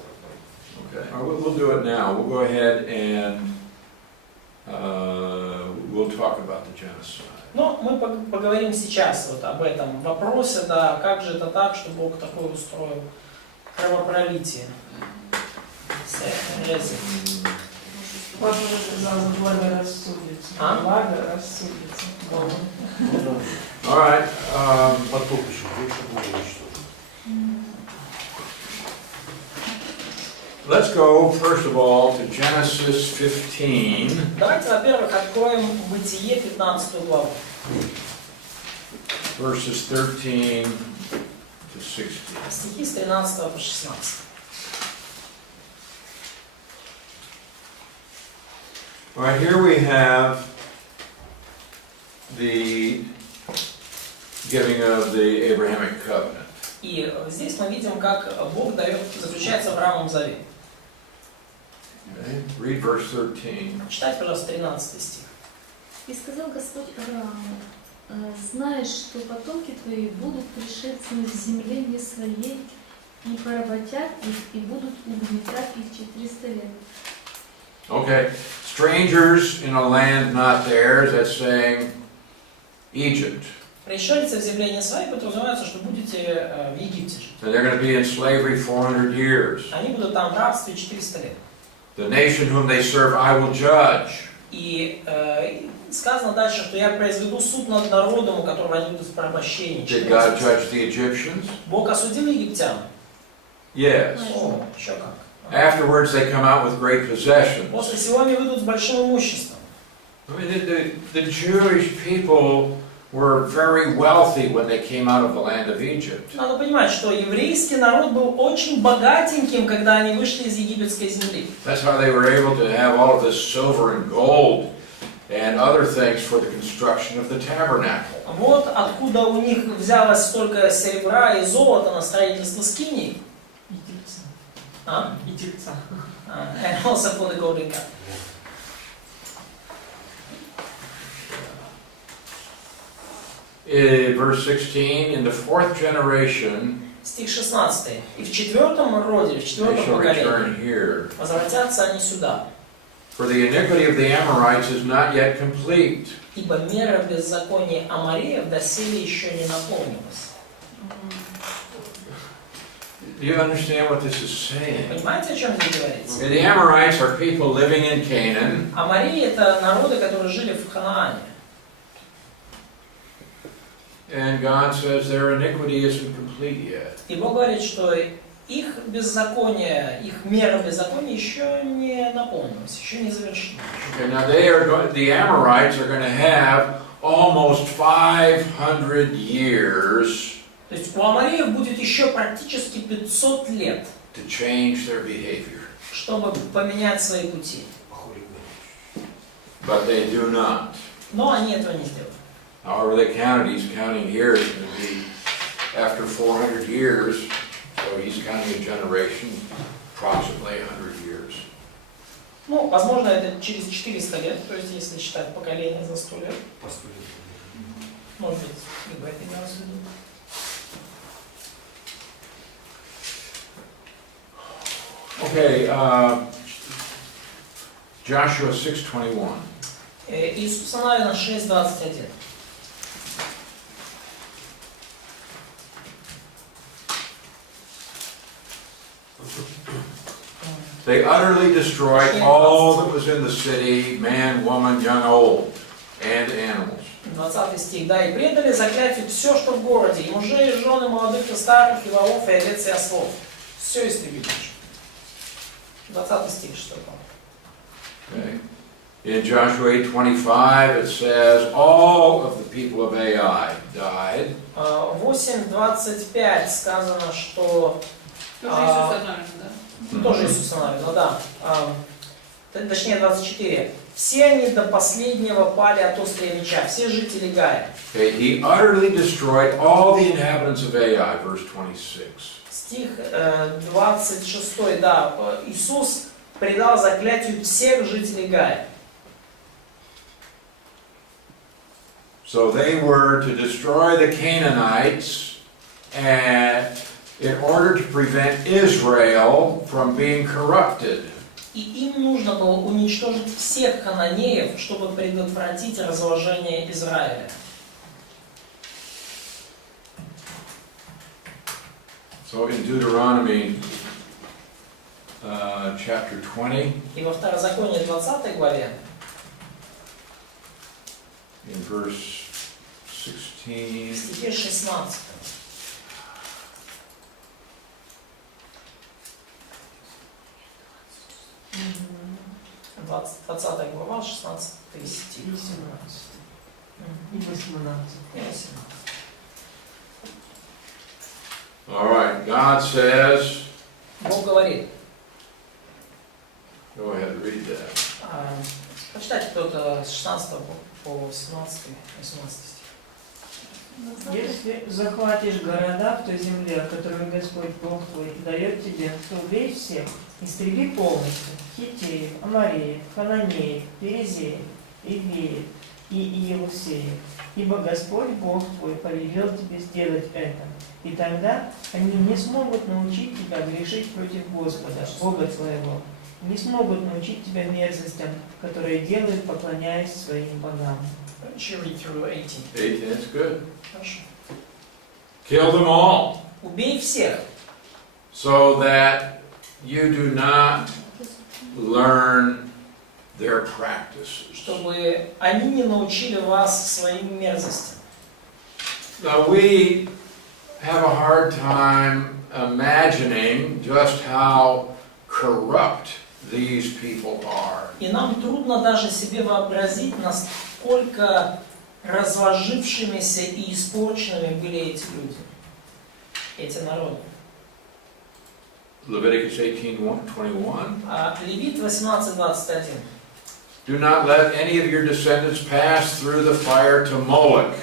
Okay, we'll do it now. We'll go ahead and we'll talk about the genocide. Но мы поговорим сейчас вот об этом вопросе, да, как же это так, что Бог такое устроил кровопролитие. Благорассудится. А? Благорассудится. All right. Потом еще больше было что. Let's go first of all to Genesis 15. Давайте, во-первых, откроем Бытие 15 главу. Verses 13 to 16. Стихи с 13 по 16. All right, here we have the giving of the Abrahamic covenant. И здесь мы видим, как Бог заключает с Авраамом завет. Okay, read verse 13. Читайте, пожалуйста, 13 стих. И сказал Господь Аврааму: знаешь, что потомки твои будут пришельцами в земле не своей, и поработят их, и будут угнетать их 400 лет. Okay, strangers in a land not theirs, that's saying Egypt. Пришельцы в земле не своей подразумевается, что будете в Египте жить. So they're going to be in slavery 400 years. Они будут там в рабстве 400 лет. The nation whom they serve I will judge. И сказано дальше, что я произведу суд над народом, у которого они будут в порабощении. Did God judge the Egyptians? Бог осудил египтян? Yes. О, еще как. Afterwards they come out with great possessions. После всего они выйдут с большим имуществом. I mean, the Jewish people were very wealthy when they came out of the land of Egypt. Надо понимать, что еврейский народ был очень богатеньким, когда они вышли из египетской земли. That's how they were able to have all of this silver and gold and other things for the construction of the tabernacle. Вот откуда у них взялось столько серебра и золота на строительство скинии. И тельца. А? И тельца. And also for the golden calf. Verse 16, in the fourth generation, Стих 16. И в четвертом роде, в they четвертом shall поколении return here. возвратятся они сюда. For the iniquity of the Amorites is not yet complete. Ибо мера беззакония Амореев доселе еще не наполнилась. Do you understand what this is saying? Понимаете, о чем здесь говорится? The Amorites are people living in Canaan. Амореи это народы, которые жили в Ханаане. And God says their iniquity isn't complete yet. И Бог говорит, что их беззаконие, их мера беззакония еще не наполнилась, еще не завершена. Okay, now the Amorites are going to have almost 500 years То есть у амореев будет еще практически 500 лет, to change their behavior. чтобы поменять свои пути. But they do not. Но они этого не сделали. However they counted, he's counting here is going to be after 400 years, so he's counting a generation, approximately 100 years. Ну, возможно, это через 400 лет, то есть если считать поколение за 100 лет, может быть, либо это имелось в виду. Okay, Joshua 6:21. Иисуса Навина 6:21. They utterly destroyed all that was in the city, man, woman, young, old, and animals. 20 стих. Да, и предали заклятию все, что в городе, и мужей, и жены, молодых и старых, и волов, и овец, и ослов. Все истребили. 20 стих, что там. Okay. In Joshua 8:25 it says, all of the people of Ai died. 8:25 сказано, что Тоже Иисус однажды, да? тоже Иисус навел, да. Точнее 24. Все они до последнего пали от острия меча, все жители Гая. Okay, he utterly destroyed all the inhabitants of Ai, verse 26. Стих 26, да. Иисус предал заклятию всех жителей Гая. So they were to destroy the Canaanites and in order to prevent Israel from being corrupted. И им нужно было уничтожить всех хананеев, чтобы предотвратить разложение Израиля. So in Deuteronomy chapter 20, И во Второзаконии 20 главе, in verse 16, в стихе 16, 20 глава, 16 стих. 17 и 18. И 18. all right, God says, Бог говорит, go ahead and read that. прочитайте кто-то с 16 по 18, 18 стих. Если захватишь города в той земле, которую Господь Бог твой дает тебе, то убей всех, истреби полностью Хиттеев, Амореев, Хананеев, Перезеев, Ивеев и Иевусеев, ибо Господь Бог твой повелел тебе сделать это. И тогда они не смогут научить тебя грешить против Господа, Бога твоего, не смогут научить тебя мерзостям, которые делают, поклоняясь своим богам. Should read through 18. 18, that's good. Хорошо. Kill them all, Убей всех, so that you do not learn their practices. чтобы они не научили вас своим мерзостям. Now we have a hard time imagining just how corrupt these people are. И нам трудно даже себе вообразить, насколько разложившимися и испорченными были эти люди, эти народы. Leviticus 18:21. Левит 18:21. Do not let any of your descendants pass through the fire to Moloch.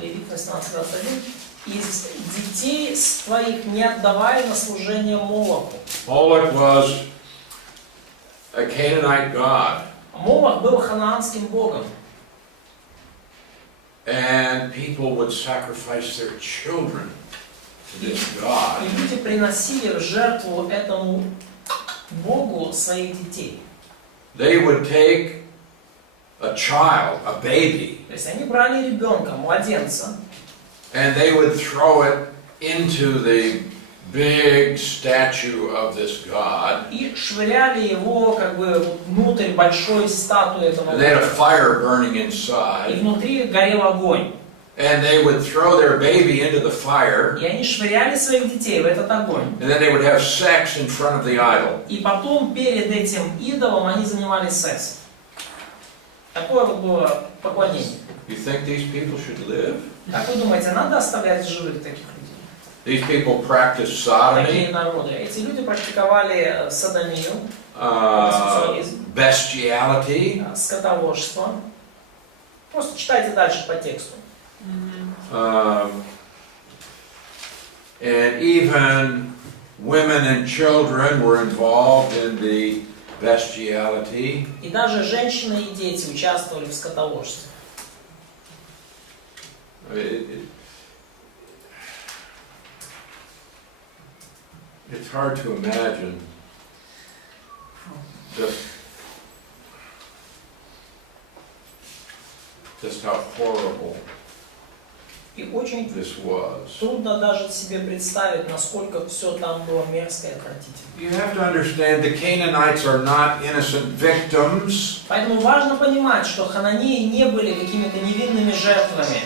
Левит 18:21. Из детей твоих не отдавай на служение Молоху. Moloch was a Canaanite god, Молох был ханаанским богом. and people would sacrifice their children to this god. И люди приносили в жертву этому богу своих детей. They would take a child, a baby, То есть они брали ребенка, младенца, and they would throw it into the big statue of this god. и швыряли его как бы внутрь большой статуи этого And they had a бога. fire burning И inside. внутри горел огонь. And they would throw their baby into the fire. И они швыряли своих детей в этот огонь. And then they would have sex in front of the idol. И потом перед этим идолом они занимались сексом. Такое вот было поклонение. You think these people should live? Как вы думаете, надо оставлять в живых таких людей? These people practice Такие sodomy, народы. Эти люди практиковали содомию, гомосексуализм, bestiality, скотоложство. Просто читайте дальше по тексту. and even women and children were involved in the bestiality. И даже женщины и дети участвовали в скотоложстве. It's hard to imagine just how horrible И очень this was. трудно даже себе представить, насколько все там было мерзко и отвратительно. You have to understand the Canaanites are not innocent victims. Поэтому важно понимать, что хананеи не были какими-то невинными жертвами,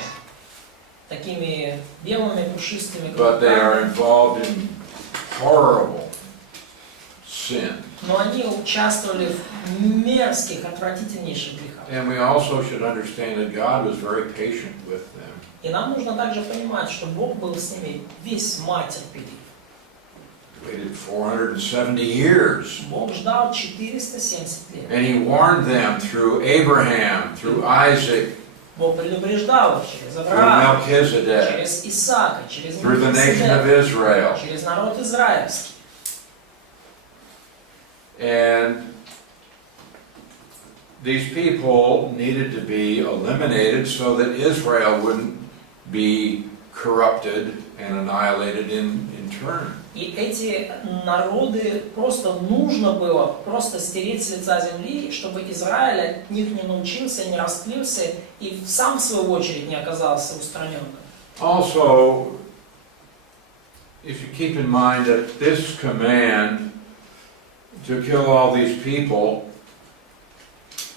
такими белыми, пушистыми But they are кроликами, involved in horrible sin. но они участвовали в мерзких, отвратительнейших грехах. And we also should understand that God was very patient with them. И нам нужно также понимать, что Бог был с ними весьма терпелив. He waited 470 years. Бог ждал 470 лет. And he warned them through Abraham, through Isaac, Бог предупреждал их через through Авраама, Melchizedek, через Исаака, через through the nation of Мелхиседека, Israel. через народ израильский. And these people needed to be eliminated so that Israel wouldn't be corrupted and annihilated in turn. И эти народы просто нужно было просто стереть с лица земли, чтобы Израиль от них не научился, не расплылся и сам в свою очередь не оказался устраненным. Also, if you keep in mind that this command to kill all these people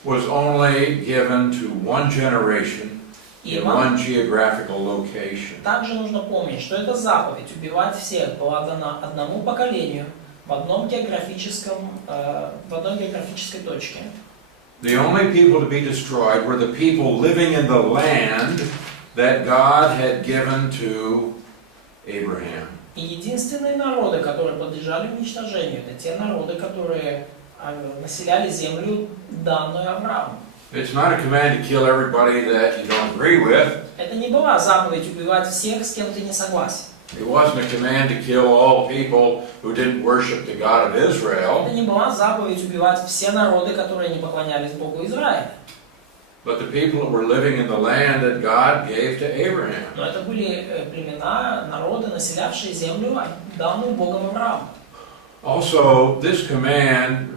was only given to one generation И in вам one geographical location. также нужно помнить, что эта заповедь убивать всех была дана одному поколению в одной географической точке. The only people to be destroyed were the people living in the land that God had given to Abraham. И единственные народы, которые подлежали уничтожению, это те народы, которые населяли землю, данную Аврааму. It's not a command to kill everybody that you don't agree with. Это не была заповедь убивать всех, с кем ты не согласен. It wasn't a command to kill all people who didn't worship the God of Israel. Это не была заповедь убивать все народы, которые не поклонялись Богу Израиля. But the people that were living in the land that God gave to Abraham. Но это были племена, народы, населявшие землю, данную Богом Аврааму. Also, this command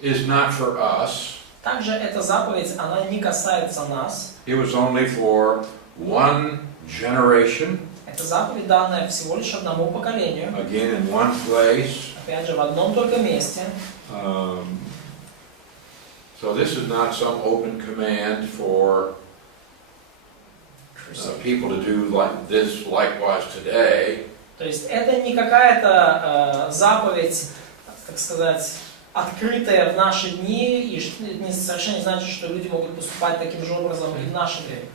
is not for us. Также эта заповедь, она не касается нас. It was only for one generation, Это заповедь, данная всего лишь одному поколению. again in one place. Опять же, в одном только месте. So this is not some open command for people to do like this likewise today. То есть это не какая-то заповедь, так сказать, открытая в наши дни, и совершенно не значит, что люди могут поступать таким же образом и в наше время.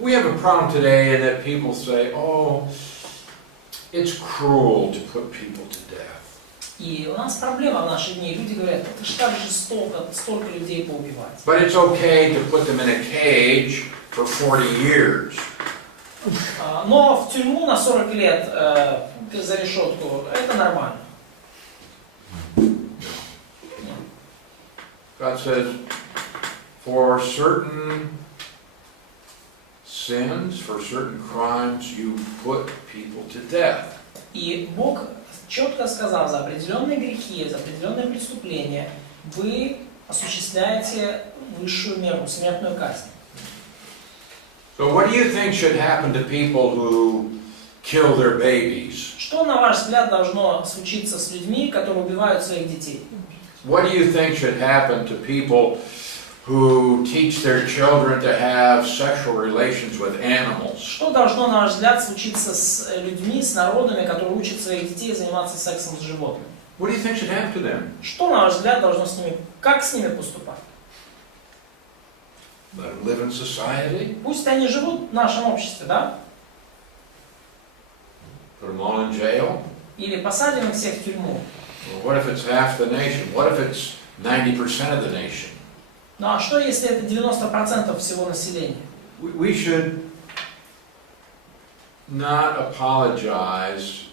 We have a problem today in that people say, oh, it's cruel to put people to death. И у нас проблема в наши дни. Люди говорят, это же так жестоко, столько людей поубивать. But it's okay to put them in a cage for 40 years. Но в тюрьму на 40 лет за решетку это нормально. God says, for certain sins, for certain crimes, you put people to death. И Бог четко сказал, за определенные грехи, за определенные преступления вы осуществляете высшую меру, смертную казнь. So what do you think should happen to people who kill their babies? Что, на ваш взгляд, должно случиться с людьми, которые убивают своих детей? What do you think should happen to people who teach their children to have sexual relations with animals? Что должно, на ваш взгляд, случиться с людьми, с народами, которые учат своих детей заниматься сексом с животными? What do you think should happen to them? Что, на ваш взгляд, должно с ними, как с ними поступать? Let them live in society? Пусть они живут в нашем обществе, да? Put them all in jail? Или посадим их всех в тюрьму. Well, what if it's half the nation? What if it's 90% of the nation? Ну а что, если это 90% всего населения? We should not apologize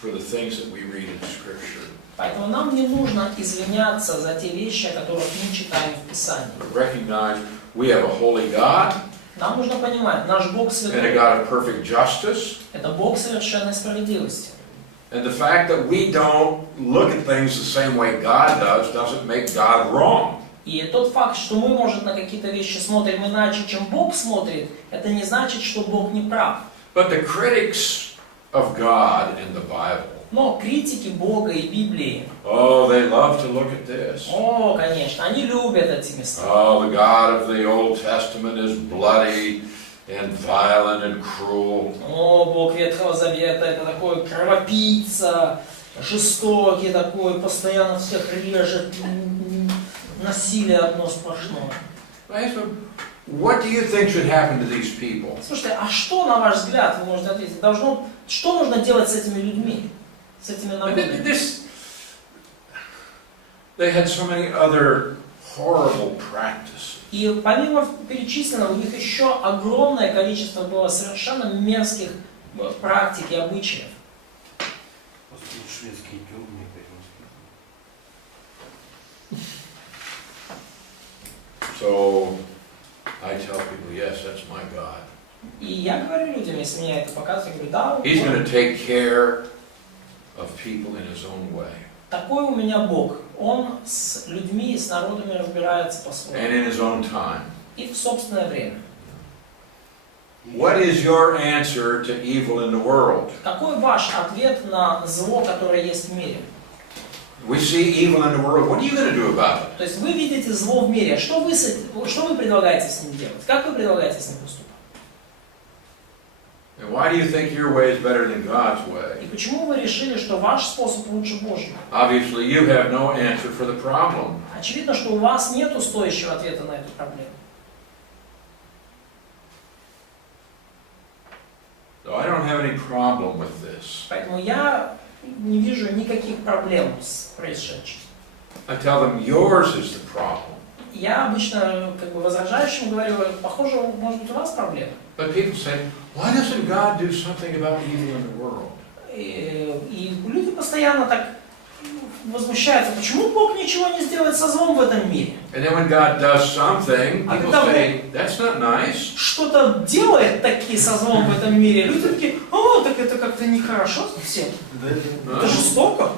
for the things that we read in Scripture. Поэтому нам не нужно извиняться за те вещи, о которых мы читаем в Писании. Recognize we have a holy God Нам нужно понимать, наш Бог and a святой, God of perfect justice. это Бог совершенной справедливости. And the fact that we don't look at things the same way God does doesn't make God wrong. И тот факт, что мы, может, на какие-то вещи смотрим иначе, чем Бог смотрит, это не значит, что Бог не прав. But the critics of God in the Bible, Но критики Бога и Библии, oh, they love to look at this. о, конечно, они любят эти места. Oh, the God of the Old Testament is bloody and violent and cruel. О, Бог Ветхого Завета, это такой кровопийца, жестокий такой, постоянно всех режет, насилие одно сплошное. What do you think should happen to these people? Слушайте, а что, на ваш взгляд, вы можете ответить, что нужно делать с этими людьми, с этими народами? They had so many other horrible practices. И помимо перечисленного, у них еще огромное количество было совершенно мерзких практик и обычаев. Шведские тюрьмы, So I tell people, yes, that's my God. И я говорю людям, если мне это показывают, я говорю, да, He's going to take care of people in His own way. такой у меня Бог. Он с людьми и с народами разбирается And по-своему. in His own time. И в собственное время. What is your answer to evil in the world? Какой ваш ответ на зло, которое есть в мире? We see evil in the world. What are you going to do about it? То есть вы видите зло в мире. Что вы предлагаете с ним делать? Как вы предлагаете с ним поступать? And why do you think your way is better than God's way? И почему вы решили, что ваш способ лучше Божьего? Obviously, you have no answer for the problem. Очевидно, что у вас нет стоящего ответа на эту проблему. So I don't have any problem with this. Поэтому я не вижу никаких проблем с происшедшим. I tell them yours is the problem. Я обычно возражающим говорю, похоже, может быть у вас проблемы. But people say, why doesn't God do something about evil in the world? И люди постоянно так возмущаются, почему Бог ничего не сделает со злом в этом мире? And then when God does something, people say, that's not nice. Что-то делает такие со злом в этом мире. Люди такие, так это как-то нехорошо совсем. Это жестоко.